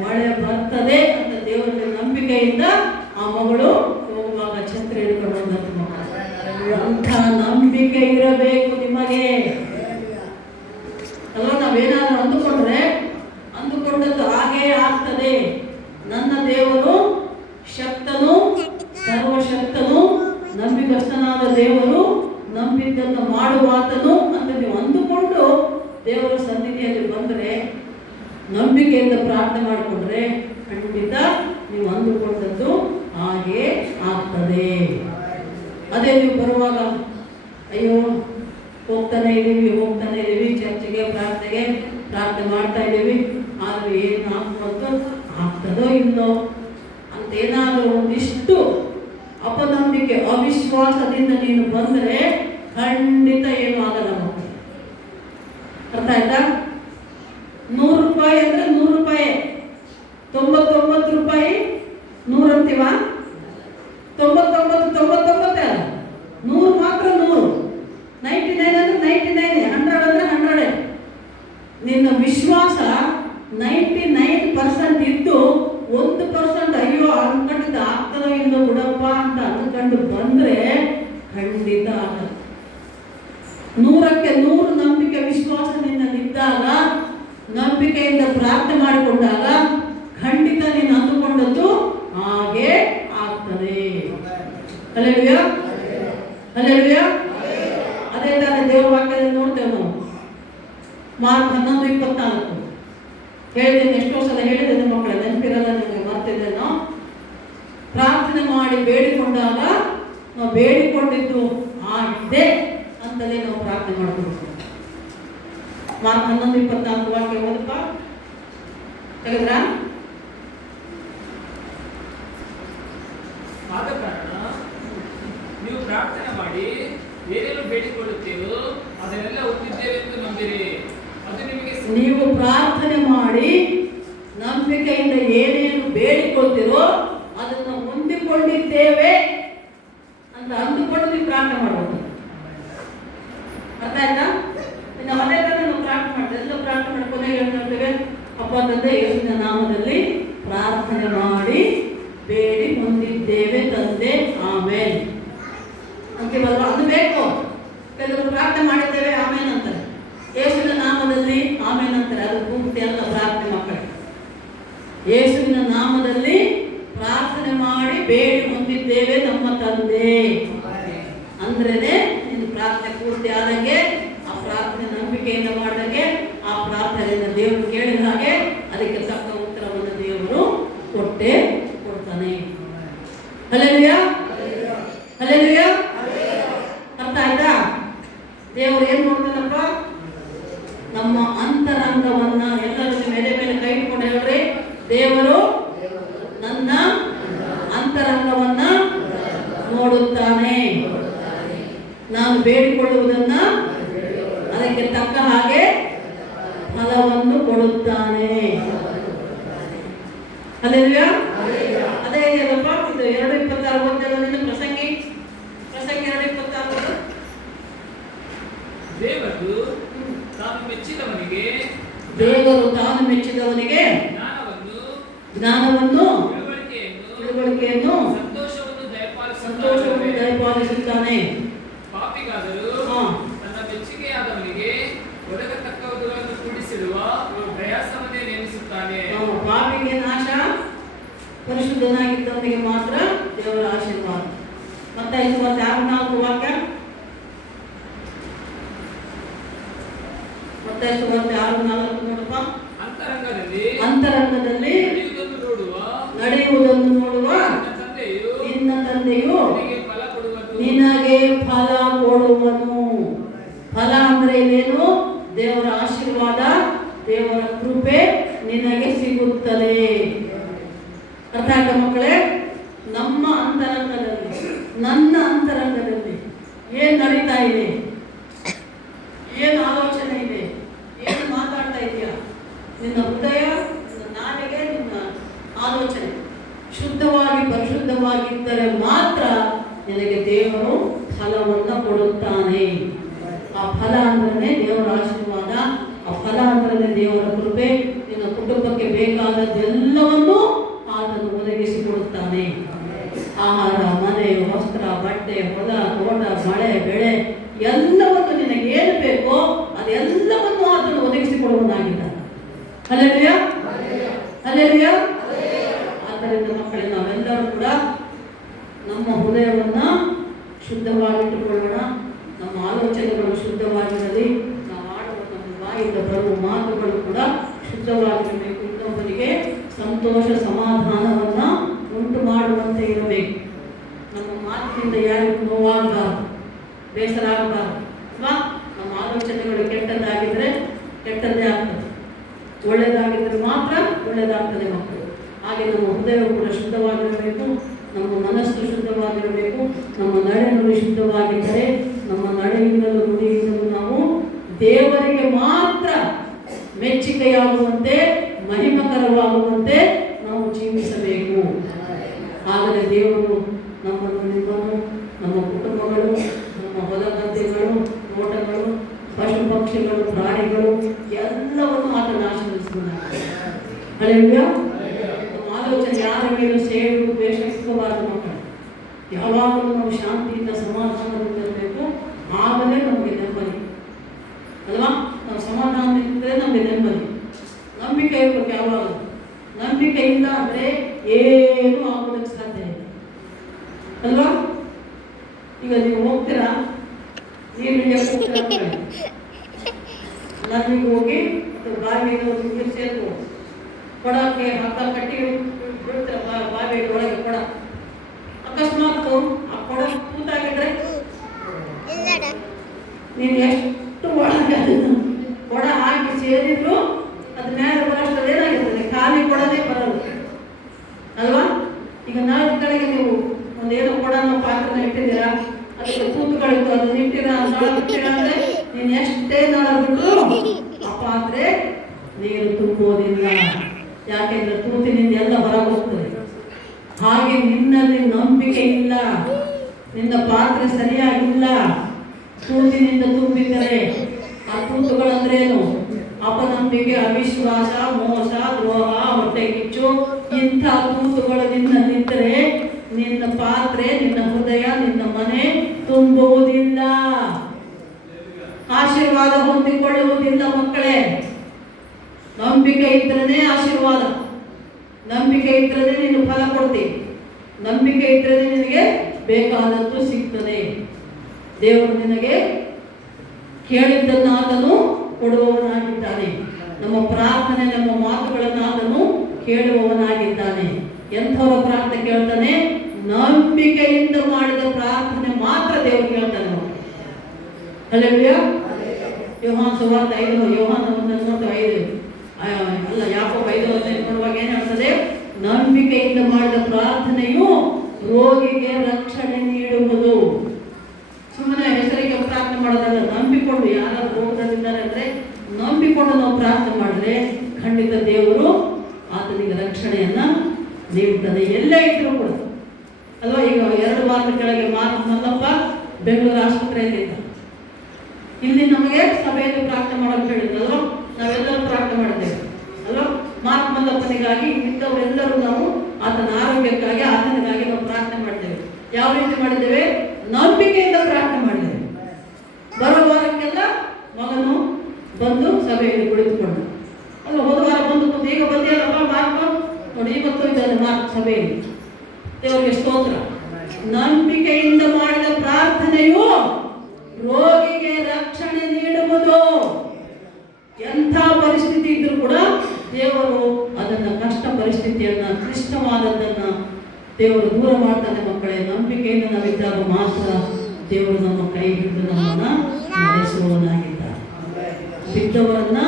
ಮಳೆ ಬರ್ತದೆ ಅಂತ ದೇವರ ನಂಬಿಕೆಯಿಂದ ಆ ಮಗಳು ಹೋಗುವಾಗ ಛತ್ರಿ ಹಿಡ್ಕೊಂಡು ಬಂದಂತ ಮಗಳು. ಅಂಥ ನಂಬಿಕೆ ಇರಬೇಕು ನಿಮಗೆ ಅಲ್ವಾ? ನಾವೇನಾದ್ರೂ ಅಂದುಕೊಂಡದ್ದು ಹಾಗೇ ಆಗ್ತದೆ. ನನ್ನ ದೇವರು ಶಕ್ತನು, ಸರ್ವಶಕ್ತನು, ನಂಬಿಗಸ್ತನಾದ ದೇವರು, ನಂಬಿದ್ದನ್ನು ಮಾಡುವಾತನು ಅಂತ ನೀವು ಅಂದುಕೊಂಡು ದೇವರ ಸನ್ನಿಧಿಯಲ್ಲಿ ಬಂದರೆ, ನಂಬಿಕೆಯಿಂದ ಪ್ರಾರ್ಥನೆ ಮಾಡಿಕೊಂಡ್ರೆ ಖಂಡಿತ ನೀವು ಅಂದುಕೊಂಡದ್ದು ಹಾಗೆ ಆಗ್ತದೆ. ಅದೇ ನೀವು ಬರುವಾಗ ಅಯ್ಯೋ ಹೋಗ್ತಾನೆ ಇದ್ದೀವಿ ಚರ್ಚಿಗೆ, ಪ್ರಾರ್ಥನೆ ಮಾಡ್ತಾ ಇದ್ದೀವಿ, ಆದರೆ ಏನು ಆಗ್ತದೋ ಇಲ್ಲೋ ಅಂತೇನಾದರೂ ಒಂದಿಷ್ಟು ಅಪನಂಬಿಕೆ ಅವಿಶ್ವಾಸದಿಂದ ನೀನು ಬಂದರೆ ಖಂಡಿತ ಏನು ಆಗಲ್ಲ ಮಕ್ಕಳು. ಅರ್ಥ ಆಯ್ತಾ? 100 ರೂಪಾಯಿ ಅಂದ್ರೆ 100 ರೂಪಾಯಿ, 99 ರೂಪಾಯಿ 100 ಅಂತೀವ? 99 ಅಲ್ಲ, 100 ಮಾತ್ರ 100, 99 ಅಂದ್ರೆ 99, 100 ಅಂದ್ರೆ 100. ನಿನ್ನ ವಿಶ್ವಾಸ 99% ಇದ್ದು 1% ಅಯ್ಯೋ ಅನ್ಕೊಂಡಿದ್ದು ಆಗ್ತದೋ ಇಲ್ಲೋ ಬಿಡಪ್ಪ ಅಂತ ಅಂದ್ಕೊಂಡು ಬಂದ್ರೆ ಖಂಡಿತ ಆಗಲ್ಲ. 100ಕ್ಕೆ 100 ನಂಬಿಕೆ ವಿಶ್ವಾಸದಿಂದ ನಿಂತಾಗ, ನಂಬಿಕೆಯಿಂದ ಪ್ರಾರ್ಥನೆ ಮಾಡಿಕೊಂಡಾಗ ಖಂಡಿತ ನೀನು ಅಂದುಕೊಂಡದ್ದು ಹಾಗೆ ಆಗ್ತದೆ. Hallelujah, hallelujah. ಅದೇ ತರ ದೇವರ ವಾಕ್ಯದಲ್ಲಿ ನೋಡ್ತೇವೆ ನಾವು. ಮಾರ್ಕ್ 11:24 ಹೇಳಿದ್ದೇನೆ, ಎಷ್ಟೋ ಸಲ ಹೇಳಿದ್ದೇನೆ ಮಕ್ಕಳ, ನೆನಪಿರಲ್ಲ ನಿಮಗೆ, ಮರ್ತಿದ್ದೇನೋ. ಪ್ರಾರ್ಥನೆ ಮಾಡಿ ಬೇಡಿಕೊಂಡಾಗ ನಾವು ಬೇಡಿಕೊಂಡಿದ್ದು ಆಗಿದೆ ಅಂತಲೇ ನಾವು ಪ್ರಾರ್ಥನೆ ಮಾಡ್ಕೊಳ್ತೀವಿ. ಮಾರ್ಕ್ 11:24 ವಾಕ್ಯ ಓದಪ್ಪ, ತೆಗೆದ್ರ? ಆದ ಕಾರಣ ನೀವು ಪ್ರಾರ್ಥನೆ ಮಾಡಿ ಏನೇನು ಬೇಡಿಕೊಳ್ಳುತ್ತೀರೋ ಅದನ್ನೆಲ್ಲ ಹೊಂದಿದ್ದೇವೆ ಎಂದು ನಂಬಿರಿ, ಅದು ನಿಮಗೆ. ನೀವು ಪ್ರಾರ್ಥನೆ ಮಾಡಿ ನಂಬಿಕೆಯಿಂದ ಏನೇನು ಬೇಡಿಕೊಳ್ತೀರೋ ಅದನ್ನು ಹೊಂದಿಕೊಂಡಿದ್ದೇವೆ ಅಂತ ಅಂದುಕೊಂಡು ನೀವು ಪ್ರಾರ್ಥನೆ ಮಾಡಬಹುದು. ಅರ್ಥ ಆಯ್ತಾ? ನಾವು ಅದೇ ತರ ನಾವು ಪ್ರಾರ್ಥನೆ ಮಾಡ್ತೇವೆ, ಎಲ್ಲ ಪ್ರಾರ್ಥನೆ ಮಾಡ್ಕೊಂಡೇ ಹೇಳ್ತೇವೆ, ಅಪ್ಪ ತಂದೆ ಯೇಸುವಿನ ನಾಮದಲ್ಲಿ ಪ್ರಾರ್ಥನೆ ಮಾಡಿ ಬೇಡಿ ಹೊಂದಿದ್ದೇವೆ ತಂದೆ, ಆಮೇನ್ ಅಂತೀವಲ್ವ? ಅದು ಬೇಕು. ಕೆಲವರು ಪ್ರಾರ್ಥನೆ ಮಾಡಿದ್ದೇವೆ ಆಮೇನ್ ಅಂತಾರೆ, ಯೇಸುವಿನ ನಾಮದಲ್ಲಿ ಆಮೇನ್ ಅಂತಾರೆ. ಅದು ಪೂರ್ತಿ ಅಲ್ಲ ಪ್ರಾರ್ಥನೆ ಮಕ್ಕಳೇ. ಯೇಸುವಿನ ನಾಮದಲ್ಲಿ ಪ್ರಾರ್ಥನೆ ಮಾಡಿ ಬೇಡಿ ಹೊಂದಿದ್ದೇವೆ ನಮ್ಮ ತಂದೆ ಅಂದ್ರೇನೆ ನಿನ್ನ ಪ್ರಾರ್ಥನೆ ಪೂರ್ತಿ ಆದಂಗೆ, ಆ ಪ್ರಾರ್ಥನೆ ನಂಬಿಕೆಯಿಂದ ಮಾಡಿದಂಗೆ, ಆ ಪ್ರಾರ್ಥನೆ ಆದ್ದರಿಂದ ದೇವರು ಕೇಳಿದ ಹಾಗೆ ಅದಕ್ಕೆ ತಕ್ಕ ಉತ್ತರವನ್ನು ದೇವರು ಕೊಟ್ಟೇ ಕೊಡ್ತಾನೆ. Hallelujah, hallelujah. ಅರ್ಥ ಆಯ್ತಾ? ದೇವರು ಏನ್ ನೋಡ್ತಾನಪ್ಪ? ನಮ್ಮ ಅಂತರಂಗವನ್ನ. ಎಲ್ಲರೂ ಮೇಲೆ ಮೇಲೆ ಕೈ ಇಟ್ಕೊಂಡು ಹೇಳ್ರಿ, ದೇವರು ನನ್ನ ಅಂತರಂಗವನ್ನ ನೋಡುತ್ತಾನೆ. ನಾನು ಬೇಡಿಕೊಳ್ಳುವುದನ್ನ ಅದಕ್ಕೆ ತಕ್ಕ ಹಾಗೆ ಫಲವನ್ನು ಕೊಡುತ್ತಾನೆ. ಹಲ್ಲೆಲೂಯಾ. ಅದೇ ಏನಪ್ಪ ಇದು 2:26 ಓದ್ತೇವೆ. ಪ್ರಸಂಗಿ 2:26. ದೇವರು ತಾನು ಮೆಚ್ಚಿದವನಿಗೆ ಜ್ಞಾನವನ್ನು ತಿಳುವಳಿಕೆಯನ್ನು ಸಂತೋಷವನ್ನು ದಯಪಾಲಿಸುತ್ತಾನೆ. ಪಾಪಿಗಾದರೂ ತನ್ನ ಮೆಚ್ಚುಗೆಯಾದವನಿಗೆ ಒದಗತಕ್ಕವುಗಳನ್ನು ಕೂಡಿಸಿಡುವ ಪ್ರಯಾಸವನ್ನೇ ನೇಮಿಸುತ್ತಾನೆ. ಪಾಪಿಗೆ ನಾಶ, ಪರಿಶುದ್ಧನಾಗಿದ್ದವನಿಗೆ ಮಾತ್ರ ದೇವರ ಆಶೀರ್ವಾದ. ಮತ್ತೆ 6:4 ವಾಕ್ಯ. ಮತ್ತೆ 6:4 ನೋಡಪ್ಪ. ಅಂತರಂಗದಲ್ಲಿ ನಡೆಯುವುದನ್ನು ನೋಡುವ ನಿನ್ನ ತಂದೆಯು ನಿನಗೆ ಫಲ ಕೊಡುವನು. ಫಲ ಅಂದ್ರೆ ಇದೇನು? ದೇವರ ಆಶೀರ್ವಾದ, ದೇವರ ಕೃಪೆ ನಿನಗೆ ಸಿಗುತ್ತದೆ. ಅರ್ಥ ಆಯ್ತಾ ಮಕ್ಕಳೇ? ನಮ್ಮ ಅಂತರಂಗದಲ್ಲಿ, ನನ್ನ ಅಂತರಂಗದಲ್ಲಿ ಏನ್ ನಡೀತಾ ಇದೆ, ಏನು ಆಲೋಚನೆ ಇದೆ, ಏನು ಮಾತಾಡ್ತಾ ಇದೆಯಾ? ನಿನ್ನ ಹೃದಯ, ನಿನ್ನ ನಾಲಿಗೆ, ನಿನ್ನ ಆಲೋಚನೆ ಶುದ್ಧವಾಗಿ ಪರಿಶುದ್ಧವಾಗಿದ್ದರೆ ಮಾತ್ರ ನಿನಗೆ ದೇವರು ಫಲವನ್ನು ಕೊಡುತ್ತಾನೆ. ಆ ಫಲ ಅಂದ್ರೆ ದೇವರ ಆಶೀರ್ವಾದ, ಆ ಫಲ ಅಂದ್ರೆ ದೇವರ ಕೃಪೆ. ನಿನ್ನ ಕುಟುಂಬಕ್ಕೆ ಬೇಕಾದದ್ದೆಲ್ಲವನ್ನೂ ಆತನು ಒದಗಿಸಿಕೊಡುತ್ತಾನೆ. ಆಹಾರ, ಮನೆ, ವಸ್ತ್ರ, ಬಟ್ಟೆ, ಹೊಲ, ತೋಟ, ಮಳೆ, ಬೆಳೆ ಎಲ್ಲವನ್ನು ನಿನಗೆ ಏನು ಬೇಕೋ ಅದೆಲ್ಲವನ್ನು ಆತನು ಒದಗಿಸಿಕೊಡುವನಾಗಿದ್ದಾನೆ. Hallelujah, hallelujah. ಆದ್ದರಿಂದ ಮಕ್ಕಳೇ, ನಾವೆಲ್ಲರೂ ಕೂಡ ನಮ್ಮ ಹೃದಯವನ್ನ ಶುದ್ಧವಾಗಿಟ್ಟುಕೊಳ್ಳೋಣ. ನಮ್ಮ ಆಲೋಚನೆಗಳು ಶುದ್ಧವಾಗಿರಲಿ. ನಾವು ಆಡುವ ನಮ್ಮ ಬಾಯಿಂದ ಬರುವ ಮಾತುಗಳು ಕೂಡ ಶುದ್ಧವಾಗಿರಬೇಕು. ಇನ್ನೊಬ್ಬರಿಗೆ ಸಂತೋಷ ಸಮಾಧಾನವನ್ನ ಉಂಟು ಮಾಡುವಂತೆ ಇರಬೇಕು. ನಮ್ಮ ಮಾತಿನಿಂದ ಯಾರಿಗೂ ನೋವಾಗಬಾರದು, ಬೇಸರ ಆಗಬಾರದು. ಅಥವಾ ನಮ್ಮ ಆಲೋಚನೆಗಳು ಕೆಟ್ಟದ್ದಾಗಿದ್ರೆ ಕೆಟ್ಟದ್ದೇ ಆಗ್ತದೆ, ಒಳ್ಳೆಯದಾಗಿದ್ದರೆ ಮಾತ್ರ ಒಳ್ಳೆಯದಾಗ್ತದೆ ಮಕ್ಕಳು. ಹಾಗೆ ನಮ್ಮ ಹೃದಯ ಕೂಡ ಶುದ್ಧವಾಗಿರಬೇಕು, ನಮ್ಮ ಮನಸ್ಸು ಶುದ್ಧವಾಗಿರಬೇಕು. ನಮ್ಮ ನಡೆನುಡಿ ಶುದ್ಧವಾಗಿದ್ದರೆ ನಮ್ಮ ನಡೆಯಿಂದಲೂ ನುಡಿಯಿಂದಲೂ ನಾವು ದೇವರಿಗೆ ಮಾತ್ರ ಮೆಚ್ಚುಗೆಯಾಗುವಂತೆ, ಮಹಿಮಕರವಾಗುವಂತೆ ನಾವು ಜೀವಿಸಬೇಕು. ಆದರೆ ದೇವರು ನಮ್ಮನ್ನು, ನಿಮ್ಮನ್ನು, ನಮ್ಮ ಕುಟುಂಬಗಳು, ನಮ್ಮ ಹೊಲ ಗದ್ದೆಗಳು, ತೋಟಗಳು, ಪಶು ಪಕ್ಷಿಗಳು, ಪ್ರಾಣಿಗಳು ಎಲ್ಲವನ್ನು ಆತನ ಆಶೀರ್ವದಿಸುತ್ತಾನೆ. ಹಲ್ಲೆಲೂಯಾ. ನಮ್ಮ ಆಲೋಚನೆ ಯಾರ ಮೇಲೂ ಸೇಡು ದ್ವೇಷ ಇರಬಾರದು ಮಕ್ಕಳು. ಯಾವಾಗಲೂ ನಾವು ಶಾಂತಿಯಿಂದ ಸಮಾಧಾನದಿಂದ ಇರಬೇಕು. ಆಗಲೇ ನಮಗೆ ನೆಮ್ಮದಿ ಅಲ್ವಾ? ನಾವು ಸಮಾಧಾನದಿಂದಲೇ ನಮಗೆ ನೆಮ್ಮದಿ. ನಂಬಿಕೆ ಇರಬೇಕು ಯಾವಾಗ. ನಂಬಿಕೆ ಇಲ್ಲ ಅಂದರೆ ಏನೂ ಆಗೋದಕ್ಕೆ ಸಾಧ್ಯ ಇಲ್ಲ ಅಲ್ವಾ? ಈಗ ನೀವು ಹೋಗ್ತೀರಾ, ನೀರು ಹೋಗ್ತೀರಾ, ನದಿಗೆ ಹೋಗಿ ಬಾವಿಗೆ ಹೋಗಿ ನೀರು ಸೇರ್ಬೋದು. ಕೊಡಕ್ಕೆ ಹಗ್ಗ ಕಟ್ಟಿ ಬಿಡ್ತೀರ ಬಾವಿ ಒಳಗೆ ಕೊಡ. ಅಕಸ್ಮಾತ್ ಆ ಕೊಡ ಕೂತಾಗಿದ್ರೆ ನೀನು ಎಷ್ಟು ಒಳಗೆ ಕೊಡ ಹಾಕಿ ಸೇರಿದ್ರು ಅದ ಮೇಲೆ ಬರೋಷ್ಟು ಏನಾಗಿರ್ತದೆ? ಖಾಲಿ ಕೊಡದೇ ಬರೋದು ಅಲ್ವಾ? ಈಗ ನಾಲ್ಕು ಕಡೆಗೆ ನೀವು ಒಂದೇನೋ ಕೊಡನ ಪಾತ್ರನ ಇಟ್ಟಿದ್ದೀರಾ, ಅದಕ್ಕೆ ತೂತುಗಳಿತ್ತು, ಅದನ್ನ ಇಟ್ಟಿರ ಅಂದ್ರೆ ನೀನು ಎಷ್ಟೇ ನಾಳ ಬಿಟ್ಟರು ಆ ಪಾತ್ರೆ ನೀರು ತುಂಬೋದಿಲ್ಲ. ಯಾಕೆಂದ್ರೆ ತೂತಿನಿಂದ ಎಲ್ಲ ಹೊರಗೋಗ್ತದೆ. ಹಾಗೆ ನಿನ್ನಲ್ಲಿ ನಂಬಿಕೆ ಇಲ್ಲ, ನಿನ್ನ ಪಾತ್ರೆ ಸರಿಯಾಗಿಲ್ಲ, ತೂತಿನಿಂದ ತುಂಬಿದ್ದರೆ ಆ ತೂತುಗಳಂದ್ರೇನು? ಅಪನಂಬಿಕೆ, ಅವಿಶ್ವಾಸ, ಮೋಸ, ದ್ರೋಹ, ಹೊಟ್ಟೆಕಿಚ್ಚು ಇಂಥ ತೂತುಗಳು ನಿನ್ನಲ್ಲಿದ್ದರೆ ನಿನ್ನ ಪಾತ್ರೆ, ನಿನ್ನ ಹೃದಯ, ನಿನ್ನ ಮನೆ ತುಂಬುವುದಿಲ್ಲ, ಆಶೀರ್ವಾದ ಹೊಂದಿಕೊಳ್ಳುವುದಿಲ್ಲ ಮಕ್ಕಳೇ. ನಂಬಿಕೆ ಇದ್ರೇ ಆಶೀರ್ವಾದ, ನಂಬಿಕೆ ಇದ್ರೇ ನೀನು ಫಲ ಕೊಡ್ತೀವಿ, ನಂಬಿಕೆ ಇದ್ರೇ ನಿನಗೆ ಬೇಕಾದದ್ದು ಸಿಗ್ತದೆ. ದೇವರು ನಿನಗೆ ಕೇಳಿದ್ದನ್ನು ಆತನು ಕೊಡುವವನಾಗಿದ್ದಾನೆ. ನಮ್ಮ ಪ್ರಾರ್ಥನೆ, ನಮ್ಮ ಮಾತುಗಳನ್ನು ಆತನು ಕೇಳುವವನಾಗಿದ್ದಾನೆ. ಎಂಥವರ ಪ್ರಾರ್ಥನೆ ಕೇಳ್ತಾನೆ? ನಂಬಿಕೆಯಿಂದ ಮಾಡಿದ ಪ್ರಾರ್ಥನೆ ಮಾತ್ರ ದೇವರು ಕೇಳ್ತಾನೆ. ಹಲ್ಲೆಲೂಯಾ. ಯೋಹಾನ ಸುವಾರ್ತೆ 5 ಯೋಹಾನ 1:5 ಅಲ್ಲ ಯಾಕೋಬ 5:15 ನೋಡುವಾಗ ಏನು ಹೇಳ್ತದೆ? ನಂಬಿಕೆಯಿಂದ ಮಾಡಿದ ಪ್ರಾರ್ಥನೆಯು ರೋಗಿಗೆ ರಕ್ಷಣೆ ನೀಡುವುದು. ಸುಮ್ಮನೆ ಹೆಸರಿಗೆ ಪ್ರಾರ್ಥನೆ ಮಾಡೋದಲ್ಲ, ನಂಬಿಕೊಂಡು. ಯಾರಾದ್ರೂ ರೋಗದಲ್ಲಿದ್ದಾರೆ ಅಂದರೆ ನಂಬಿಕೊಂಡು ನಾವು ಪ್ರಾರ್ಥನೆ ಮಾಡಿದ್ರೆ ಖಂಡಿತ ದೇವರು ಆತನಿಗೆ ರಕ್ಷಣೆಯನ್ನ ನೀಡುತ್ತದೆ, ಎಲ್ಲೇ ಇದ್ರೂ ಕೂಡ ಅಲ್ವಾ. ಈಗ 2 ವಾರದ ಕೆಳಗೆ ಮಲ್ಲಪ್ಪ ಬೆಂಗಳೂರು ಆಸ್ಪತ್ರೆಯಲ್ಲಿದ್ದ. ಇಲ್ಲಿ ನಮಗೆ ಸಭೆಯಲ್ಲಿ ಪ್ರಾರ್ಥನೆ ಮಾಡೋದು ಹೇಳಿದ್ರಲ್ವ, ನಾವೆಲ್ಲರೂ ಪ್ರಾರ್ಥನೆ ಮಾಡಿದ್ದೇವೆ ಅಲ್ವಾ. ಮಲ್ಲಪ್ಪನಿಗಾಗಿ ಇದ್ದವರೆಲ್ಲರೂ ನಾವು ಆತನ ಆರೋಗ್ಯಕ್ಕಾಗಿ, ಆತನಿಗಾಗಿ ನಾವು ಪ್ರಾರ್ಥನೆ ಮಾಡಿದ್ದೇವೆ. ಯಾವ ರೀತಿ ಮಾಡಿದ್ದೇವೆ? ನಂಬಿಕೆಯಿಂದ ಪ್ರಾರ್ಥನೆ ಮಾಡಿದ್ದೇವೆ. ಬರೋ ವಾರಕ್ಕೆಲ್ಲ ಮಗನು ಬಂದು ಸಭೆಯಲ್ಲಿ ಕುಳಿತುಕೊಂಡು ಅಲ್ಲ, ಹೋದ ವಾರ ಬಂದು ಈಗ ಬಂದಿಯಲ್ಲಪ್ಪ ಮಾರ್ಕ್ ನೋಡಿ, ಇವತ್ತು ಇದ್ದಾನೆ ಮಾರ್ಕ್ ಸಭೆಯಲ್ಲಿ. ದೇವರಿಗೆ ಸ್ತೋತ್ರ. ನಂಬಿಕೆಯಿಂದ ಮಾಡಿದ ಪ್ರಾರ್ಥನೆಯು ರೋಗಿಗೆ ರಕ್ಷಣೆ ನೀಡುವುದು. ಎಂಥ ಪರಿಸ್ಥಿತಿ ಇದ್ರೂ ಕೂಡ ದೇವರು ಅದನ್ನ ಕಷ್ಟ ಪರಿಸ್ಥಿತಿಯನ್ನ, ಕ್ಲಿಷ್ಟವಾದದ್ದನ್ನ ದೇವರು ದೂರ ಮಾಡ್ತಾನೆ. ಮಕ್ಕಳೇ, ನಂಬಿಕೆಯಿಂದ ನಾವಿದ್ದಾಗ ಮಾತ್ರ ದೇವರು ನಮ್ಮ ಕೈ ಹಿಡಿದು ನಮ್ಮನ್ನ ನಡೆಸುವವನಾಗಿದ್ದಾನೆ. ಬಿದ್ದವರನ್ನ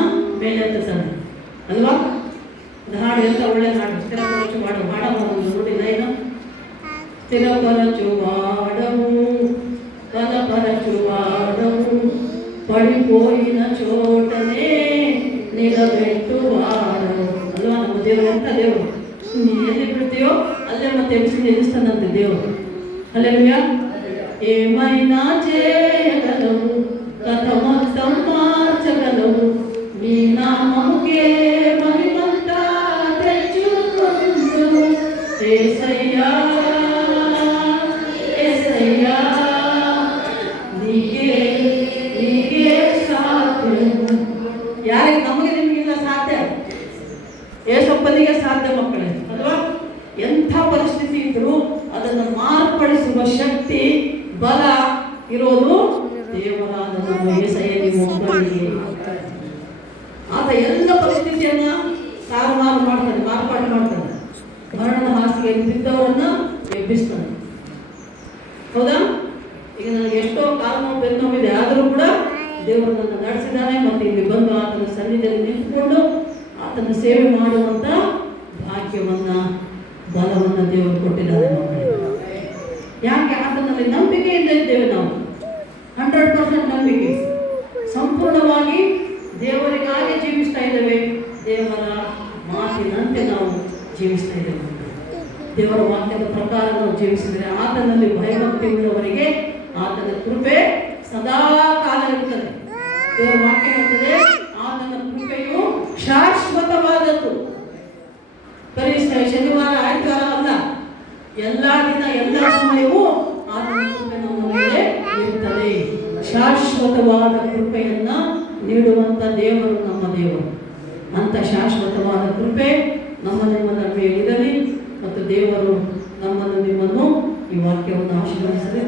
ಮೇಲೆತ್ತಾನೆ ಅಲ್ವಾ. ಹಾಡು ಎಂತ ಒಳ್ಳೆ ಹಾಡು, ಸ್ಥಿರಪರಚು ಮಾಡು ಹಾಡಬಹುದು ನೋಡಿಲ್ಲ ಏನು? ಸ್ಥಿರಪರಚು ಮಾಡವು ಬಲಪರಚು ಮಾಡವು ಪಡಿಪೋಯಿನ ಚೋಟನೆ ನಿಲಬೆಟ್ಟು ಬಾರವು ಅಲ್ವಾ. ನಮ್ಮ ದೇವರು ಎಂತ ದೇವರು, ನೀನು ಎಲ್ಲಿ ಬಿಡ್ತೀಯೋ ಅಲ್ಲೇ ಮತ್ತೆ ಎಬ್ಬಿಸಿ ನಿಲ್ಲಿಸ್ತಾನಂತೆ ದೇವರು. ಹಲ್ಲೆಲೂಯಾ. ఏమైనా చేయగలవు కథ మొత్తం మార్చగలవు నీ నామముకే మహిమంతా తెచ్చుకొందువు యేసయ్యా యేసయ్యా నీకే ಸಾಧ್ಯ. ಯಾರಿಗೆ? ನಮಗೆ ನಿಮಗಿಲ್ಲ ಸಾಧ್ಯ, ಯೇಸಪ್ಪನಿಗೆ ಸಾಧ್ಯ ಮಕ್ಕಳೇ ಅಲ್ವಾ. ಎಂಥ ಪರಿಸ್ಥಿತಿ ಇದ್ರೂ ಅದನ್ನು ಮಾರ್ಪಡಿಸುವ ಶಕ್ತಿ, ಬಲ ಇರೋದು ದೇವರಾದ ನಮ್ಮ యేసయ్యನಿಗೆ ಒಬ್ಬನಿಗೆ. ಆತ ಎಲ್ಲ ಪರಿಸ್ಥಿತಿಯನ್ನ ತಾರುಮಾರು ಮಾಡ್ತಾನೆ, ಮಾರ್ಪಾಡು ಮಾಡ್ತಾನೆ. ಮರಣದ ಹಾಸಿಗೆ ಬಿದ್ದವರನ್ನ ಎಬ್ಬಿಸ್ತಾನೆ. ಹೌದಾ? ಈಗ ನನಗೆ ಎಷ್ಟೋ ಕಾಲು ನೋವು, ಬೆನ್ನು ನೋವಿದೆ, ಆದರೂ ಕೂಡ ದೇವರು ನನ್ನ ನಡೆಸಿದ್ದಾನೆ. ಮತ್ತೆ ಇಲ್ಲಿ ಬಂದು ಆತನ ಸನ್ನಿಧಿಯಲ್ಲಿ ನಿಂತುಕೊಂಡು ಆತನ ಸೇವೆ ಮಾಡುವಂತ ಭಾಗ್ಯವನ್ನ, ಬಲವನ್ನ ದೇವರು ಕೊಟ್ಟಿದ್ದಾರೆ ಮಕ್ಕಳಿಗೆ. ಯಾಕೆ? ಆತನಲ್ಲಿ ನಂಬಿಕೆಯಿಂದ ಇದ್ದೇವೆ ನಾವು. 100% ನಂಬಿಕೆ, ಸಂಪೂರ್ಣವಾಗಿ ದೇವರಿಗಾಗಿ ಜೀವಿಸ್ತಾ ಇದ್ದೇವೆ. ದೇವರ ಮಾತಿನಂತೆ ನಾವು ಜೀವಿಸ್ತಾ ಇದ್ದೇವೆ. ದೇವರ ವಾಕ್ಯದ ಪ್ರಕಾರ ನಾವು ಜೀವಿಸಿದರೆ ಆತನಲ್ಲಿ ಭಯಭಕ್ತಿ ಉಳ್ಳವರಿಗೆ ಆತನ ಕೃಪೆ ಸದಾ ಕಾಲ ಇರುತ್ತದೆ. ದೇವರ ವಾಕ್ಯ ಹೇಳ್ತದೆ, ಆತನ ಕೃಪೆಯು ಶಾಶ್ವತವಾದದ್ದು. ಬರೀ ಶನಿವಾರ ಆಯ್ತಾರ ಅಲ್ಲ, ಎಲ್ಲ ದಿನ ಎಲ್ಲ ಸಮಯವೂ ಆತನ ಕೃಪೆ ನಮ್ಮ ಮೇಲೆ ಇರುತ್ತದೆ. ಶಾಶ್ವತವಾದ ಕೃಪೆಯನ್ನ ನೀಡುವಂತ ದೇವರು ನಮ್ಮ ದೇವರು. ಅಂತ ಶಾಶ್ವತವಾದ ಕೃಪೆ ನಮ್ಮ ನಿಮ್ಮ ನಡುವೆ ಇರಲಿ. ಮತ್ತು ದೇವರು ನಮ್ಮನ್ನು ನಿಮ್ಮನ್ನು ಈ ವಾಕ್ಯವನ್ನು ಆಶೀರ್ವದಿಸಲಿ.